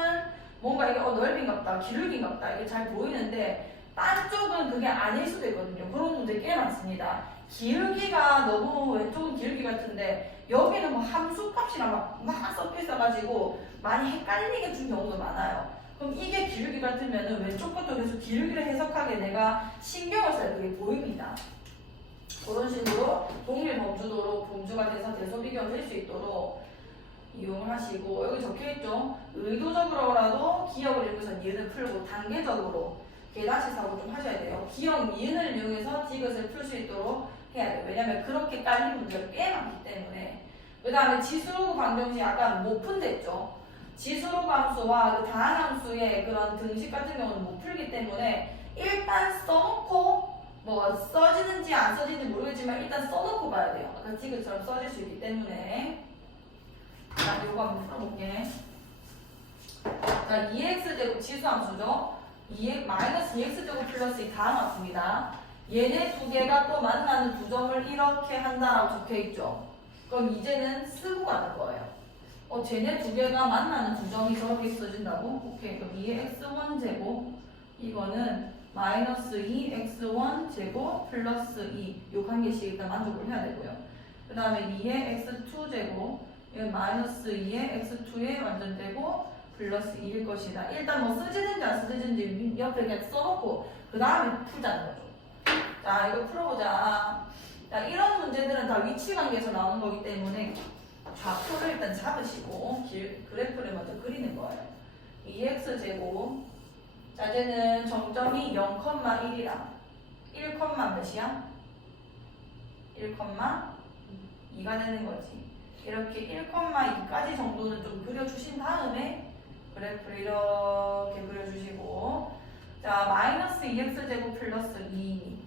뭔가 이게 넓이인갑다 기울기인갑다 이게 잘 보이는데 딴 쪽은 그게 아닐 수도 있거든요. 그런 문제 꽤 많습니다. 기울기가 너무 왼쪽은 기울기 같은데 여기는 뭐 함수값이랑 막 섞여 있어가지고 많이 헷갈리게 준 경우도 많아요. 그럼 이게 기울기 같으면은 왼쪽부터 계속 기울기를 해석하게 내가 신경을 써야 그게 보입니다. 그런 식으로 동일 범주가 돼서 대소비교가 될 수 있도록 이용을 하시고 여기 적혀있죠. 의도적으로라도 기억을 이용해서 니은을 풀고 단계적으로 계단식 사고 좀 하셔야 돼요. 기억 니은을 이용해서 디귿을 풀 수 있도록 해야 돼요. 왜냐면 그렇게 깔린 문제가 꽤 많기 때문에. 그 다음에 지수로그 방정식 아까 못 푼댔죠. 지수로그 함수와 그 다항함수의 그런 등식 같은 경우는 못 풀기 때문에 일단 써놓고 뭐 써지는지 안 써지는지 모르겠지만 일단 써놓고 봐야 돼요. 아까 디귿처럼 써질 수 있기 때문에. 자, 요거 한번 풀어볼게. 자, 2x제곱 지수함수죠. 마이너스 2x제곱 플러스 이 다항함수입니다. 얘네 두 개가 또 만나는 두 점을 이렇게 한다라고 적혀있죠. 그럼 이제는 쓰고 가는 거예요. 쟤네 두 개가 만나는 두 점이 저렇게 써진다고? 오케이. 그럼 2x1제곱 이거는 마이너스 2x1 제곱 플러스 2 요 관계식 일단 만족을 해야 되고요. 그 다음에 2의 x2 제곱 이건 마이너스 2의 x2의 완전되고 플러스 2일 것이다. 일단 뭐 쓰지든지 안 쓰지든지 옆에 그냥 써놓고 그 다음에 풀자는 거죠. 자 이거 풀어보자. 자 이런 문제들은 다 위치관계에서 나오는 거기 때문에 좌표를 일단 잡으시고 그래프를 먼저 그리는 거예요. 2x제곱 자, 이제는 정점이 0,1이랑 1, 몇이야? 1,2가 되는 거지. 이렇게 1,2까지 정도는 좀 그려주신 다음에 그래프를 이렇게 그려주시고 자, 마이너스 2x제곱 플러스 2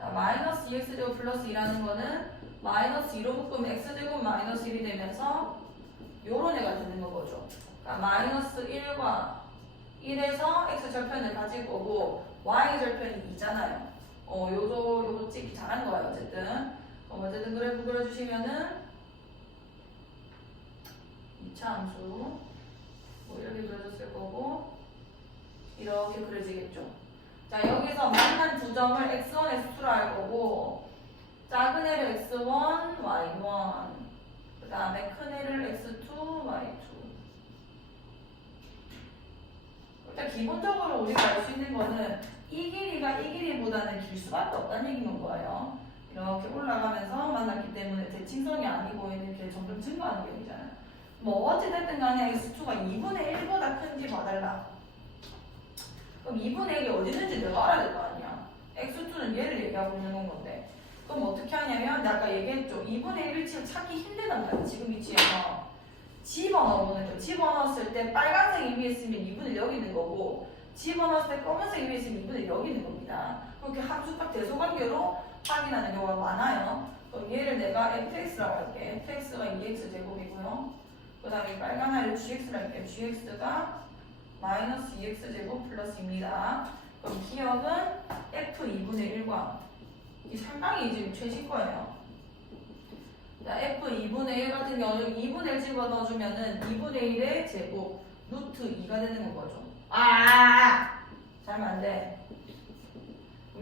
자, 마이너스 2x제곱 플러스 2라는 거는 마이너스 2로 묶으면 x제곱 마이너스 1이 되면서 요런 애가 되는 거죠. 마이너스 1과 1에서 x 절편을 가질 거고 y 절편이 2잖아요. 요거 찍기 잘한 거예요. 어쨌든 그래프 그려주시면은 2차 함수 뭐 이렇게 그려졌을 거고 이렇게 그려지겠죠. 자 여기서 만난 두 점을 x1, x2로 알 거고 작은 애를 x1, y1 그 다음에 큰 애를 x2, y2 일단 기본적으로 우리가 알 수 있는 거는 이 길이가 이 길이보다는 길 수밖에 없다는 얘기인 거예요. 이렇게 올라가면서 만났기 때문에 대칭성이 아니고 이렇게 점점 증가하는 경우잖아요. 뭐 어찌됐든 간에 x2가 2분의 1보다 큰지 봐달라. 그럼 2분의 1이 어디 있는지 내가 알아야 될 거 아니야. x2는 얘를 얘기하고 있는 건데 그럼 어떻게 하냐면 내가 아까 얘기했죠. 2분의 1을 찾기 힘들단 말이야. 지금 위치에서 집어넣어보는 거. 집어넣었을 때 빨간색이 위에 있으면 2분의 여기 있는 거고 집어넣었을 때 검은색이 위에 있으면 2분의 여기 있는 겁니다. 그렇게 함수 딱 대소관계로 확인하는 경우가 많아요. 그럼 얘를 내가 fx라고 할게. fx가 2x제곱이고요. 그 다음에 빨간 알을 gx라고 할게. gx가 마이너스 2x제곱 플러스입니다. 그럼 기억은 f 2분의 1과 이 상당히 지금 최신 거예요. 자, f 2분의 1 같은 경우는 2분의 1 집어넣어주면은 2분의 1의 제곱 루트 2가 되는 거죠. 잘면 안 돼.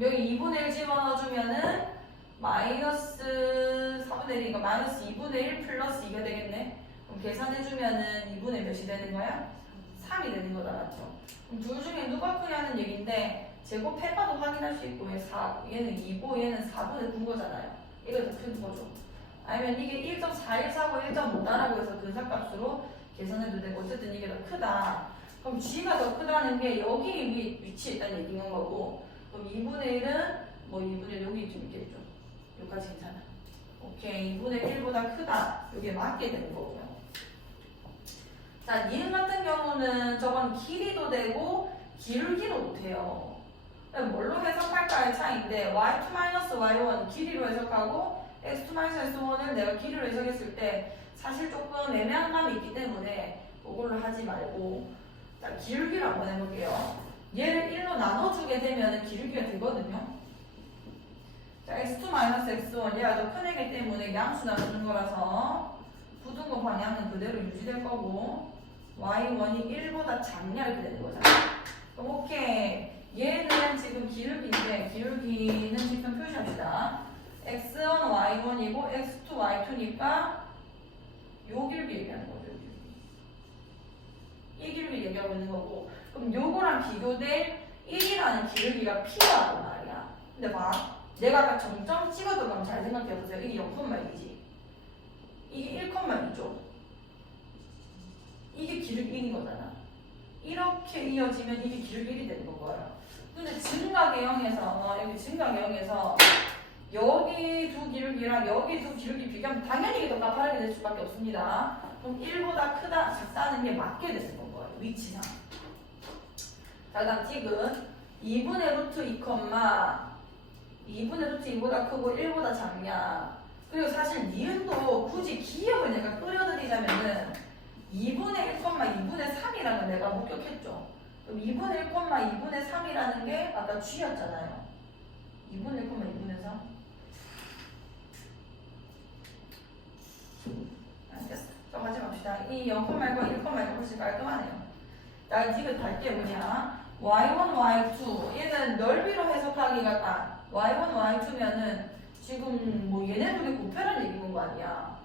여기 2분의 1 집어넣어주면은 마이너스 4분의 1이니까 마이너스 2분의 1 플러스 2가 되겠네. 그럼 계산해주면은 2분의 몇이 되는 거야? 3이 되는 거다, 맞죠? 그럼 둘 중에 누가 크냐는 얘기인데 제곱해봐도 확인할 수 있고, 4, 얘는 2고 얘는 4분의 9 거잖아요. 이거 더 큰 거죠. 아니면 이게 1.4149, 1.5다라고 해서 근사값으로 계산해도 되고, 어쨌든 이게 더 크다. 그럼 G가 더 크다는 게 여기 위치에 있다는 얘기인 거고, 그럼 2분의 1은 뭐 2분의 1 여기 좀 있겠죠. 여기까지 괜찮아. 오케이, 2분의 1보다 크다. 여기에 맞게 되는 거고요. 자, 니은 같은 경우는 저건 길이도 되고 기울기로도 돼요. 뭘로 해석할까의 차이인데 y2-y1 길이로 해석하고 x2-x1을 내가 길이로 해석했을 때 사실 조금 애매한 감이 있기 때문에 그걸로 하지 말고, 자, 기울기로 한번 해볼게요. 얘를 1로 나눠주게 되면 기울기가 되거든요. 자, x2-x1 얘가 더 큰 애기 때문에 양수 나누는 거라서 부등호 방향은 그대로 유지될 거고 y1이 1보다 작냐 이렇게 되는 거잖아. 그럼 오케이, 얘는 지금 기울기인데 기울기는 지금 표시합시다. x1 y1이고 x2 y2니까 요 길기 얘기하는 거죠. 이 길기 얘기하고 있는 거고, 그럼 요거랑 비교될 1이라는 기울기가 P라고 말이야. 근데 봐, 내가 아까 정점 찍어둔 거 잘 생각해보세요. 이게 0,1이지. 이게 1,2죠. 이게 기울기 1인 거잖아. 이렇게 이어지면 이게 기울기 1이 되는 거예요. 근데 증가계형에서, 여기 증가계형에서 여기 두 기울기랑 여기 두 기울기 비교하면 당연히 이게 더 가파르게 될 수밖에 없습니다. 그럼 1보다 크다, 작다는 게 맞게 되는 거예요. 위치상. 자, 그다음 디귿 2분의 루트 2, 2분의 루트 2보다 크고 1보다 작냐. 그리고 사실 니은도 굳이 기억을 내가 끌어들이자면은 2분의 1, 2분의 3이라는 내가 목격했죠. 그럼 2분의 1, 2분의 3이라는 게 아까 G였잖아요. 2분의 1, 2분의 3. 알겠어. 좀 하지 맙시다. 이 0,1과 1,1가 훨씬 깔끔하네요. 자, 지금 갈게 뭐냐. y1, y2. 얘는 넓이로 해석하기가 y1, y2면은 지금 뭐 얘네 둘이 곱해라는 얘기인 거 아니야.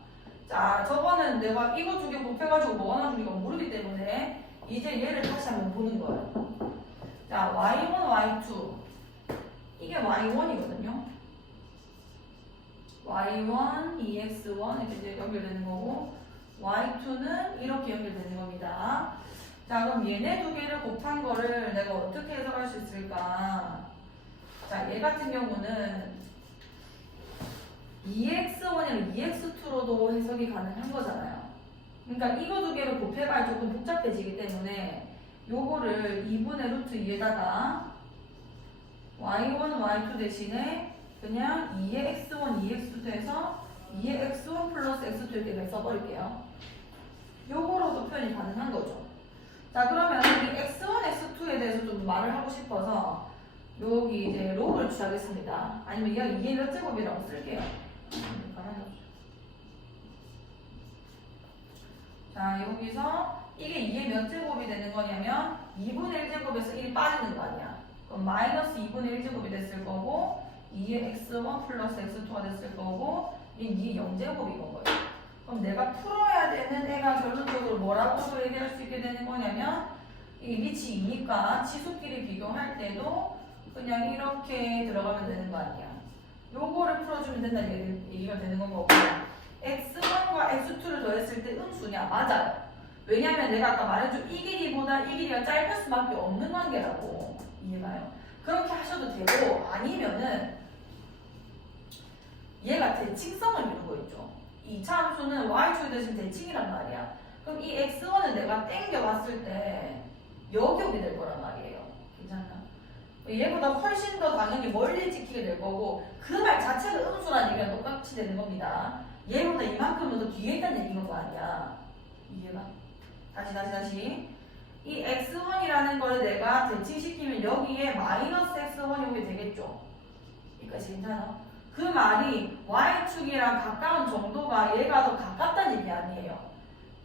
자, 저거는 내가 이거 두 개 곱해가지고 뭐가 나중인가 모르기 때문에 이제 얘를 다시 한번 보는 거예요. 자, y1, y2. 이게 y1이거든요. y1, 2x1 이렇게 이제 연결되는 거고, y2는 이렇게 연결되는 겁니다. 자, 그럼 얘네 두 개를 곱한 거를 내가 어떻게 해석할 수 있을까? 자, 얘 같은 경우는 2x1이랑 2x2로도 해석이 가능한 거잖아요. 그러니까 이거 두 개를 곱해봐야 조금 복잡해지기 때문에 요거를 2분의 루트 2에다가 y1, y2 대신에 그냥 2의 x1, 2x2 해서 2의 x1 플러스 x2 이렇게 써버릴게요. 요거로도 표현이 가능한 거죠. 자, 그러면 우리 x1, x2에 대해서 좀 말을 하고 싶어서 여기 이제 로그를 취하겠습니다. 아니면 얘가 2의 몇 제곱이라고 쓸게요. 자, 여기서 이게 2의 몇 제곱이 되는 거냐면 2분의 1제곱에서 1이 빠지는 거 아니야. 그럼 마이너스 2분의 1제곱이 됐을 거고 2의 x1 플러스 x2가 됐을 거고 이게 0제곱인 거예요. 그럼 내가 풀어야 되는 애가 결론적으로 뭐라고 얘기할 수 있게 되는 거냐면 이 밑이 2니까 지수끼리 비교할 때도 그냥 이렇게 들어가면 되는 거 아니야. 요거를 풀어주면 된다는 얘기가 되는 건 거고, x1과 x2를 더했을 때 음수냐? 맞아요. 왜냐면 내가 아까 말했죠. 이 길이보다 이 길이가 짧을 수밖에 없는 관계라고. 이해가요? 그렇게 하셔도 되고, 아니면은 얘가 대칭성을 이루고 있죠. 이 차 함수는 y축 대신 대칭이란 말이야. 그럼 이 x1을 내가 땡겨봤을 때 여기 오게 될 거란 말이에요. 괜찮나? 얘보다 훨씬 더 당연히 멀리 찍히게 될 거고, 그 말 자체가 음수라는 얘기랑 똑같이 되는 겁니다. 얘보다 이만큼은 더 뒤에 있다는 얘기인 거 아니야. 이해가? 다시. 이 x1이라는 걸 내가 대칭시키면 여기에 마이너스 x1이 오게 되겠죠. 여기까지 괜찮아? 그 말이 y축이랑 가까운 정도가 얘가 더 가깝다는 얘기 아니에요.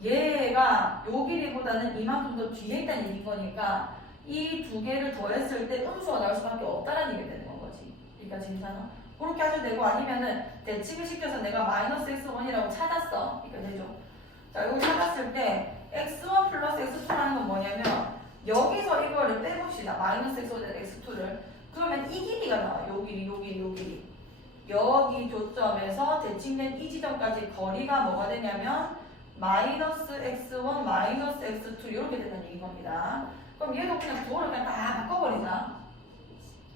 얘가 요 길이보다는 이만큼 더 뒤에 있다는 얘기인 거니까 이 두 개를 더했을 때 음수가 나올 수밖에 없다는 얘기가 되는 건 거지. 여기까지 괜찮아? 그렇게 하셔도 되고, 아니면은 대칭을 시켜서 내가 마이너스 x1이라고 찾았어. 이렇게 되죠. 자, 여기 찾았을 때 x1 플러스 x2라는 건 뭐냐면 여기서 이거를 빼봅시다. 마이너스 x1, x2를. 그러면 이 길이가 나와요. 요 길이, 요 길이, 요 길이. 여기 교점에서 대칭된 이 지점까지 거리가 뭐가 되냐면 마이너스 x1, 마이너스 x2 이렇게 된다는 얘기인 겁니다. 그럼 얘도 그냥 부호를 그냥 다 바꿔버리자.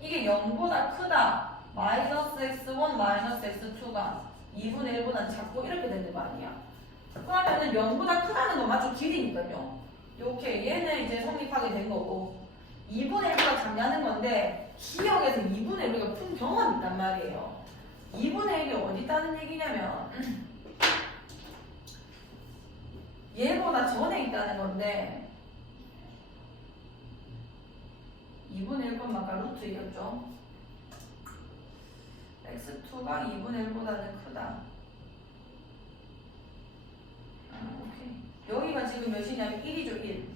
이게 0보다 크다. 마이너스 x1, 마이너스 x2가 2분의 1보다 작고 이렇게 되는 거 아니야. 그러면은 0보다 크다는 건 맞죠? 길이니까요. 이렇게 얘는 이제 성립하게 된 거고 2분의 1보다 작냐는 건데 기억에서 2분의 1 우리가 푼 경험이 있단 말이에요. 2분의 1이 어디 있다는 얘기냐면 얘보다 전에 있다는 건데 2분의 1 것만 아까 루트 이었죠. x2가 2분의 1보다는 크다. 오케이. 여기가 지금 몇이냐면 1이죠. 1.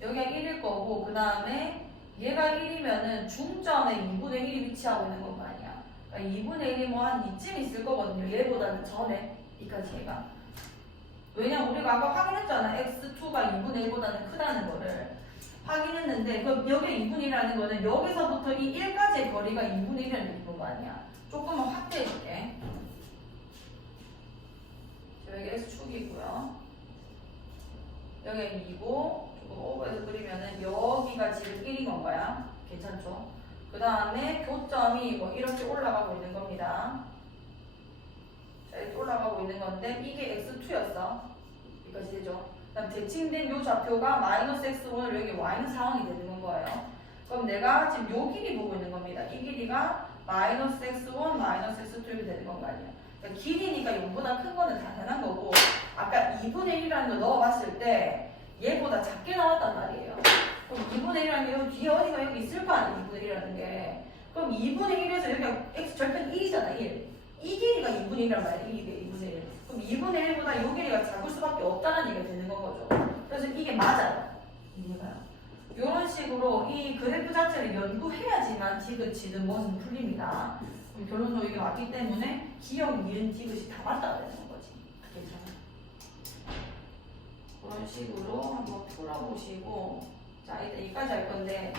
여기가 1일 거고 그 다음에 얘가 1이면은 중점에 2분의 1이 위치하고 있는 건 거 아니야. 그러니까 2분의 1이 뭐 한 이쯤 있을 거거든요. 얘보다는 전에 이까지 얘가. 왜냐면 우리가 아까 확인했잖아. x2가 2분의 1보다는 크다는 거를 확인했는데 그럼 여기 2분의 1이라는 거는 여기서부터 이 1까지의 거리가 2분의 1이라는 얘기인 거 아니야. 조금만 확대해줄게. 여기 x축이고요. 여기가 2고 조금 오버해서 그리면은 여기가 지금 1인 건가요? 괜찮죠? 그 다음에 교점이 뭐 이렇게 올라가고 있는 겁니다. 자, 이렇게 올라가고 있는 건데 이게 x2였어. 여기까지 되죠? 그 다음 대칭된 요 좌표가 마이너스 x1을 여기 y는 상황이 되는 거예요. 그럼 내가 지금 요 길이 보고 있는 겁니다. 이 길이가 마이너스 x1, 마이너스 x2 이렇게 되는 건 거 아니야. 그러니까 길이니까 0보다 큰 거는 당연한 거고 아까 2분의 1이라는 거 넣어봤을 때 얘보다 작게 나왔단 말이에요. 그럼 2분의 1이라는 게 여기 뒤에 어디가 여기 있을 거 아니야. 2분의 1이라는 게. 그럼 2분의 1에서 여기가 x 절편 1이잖아. 1. 이 길이가 2분의 1이란 말이야. 이게 2분의 1. 그럼 2분의 1보다 이 길이가 작을 수밖에 없다는 얘기가 되는 거죠. 그래서 이게 맞아요. 이해가요? 이런 식으로 이 그래프 자체를 연구해야지만 디귿이든 뭐든 풀립니다. 결론적으로 이게 맞기 때문에 기억, 니은, 디귿이 다 맞다고 되는 거지. 괜찮아요? 그런 식으로 한번 풀어보시고 자 일단 여기까지 할 건데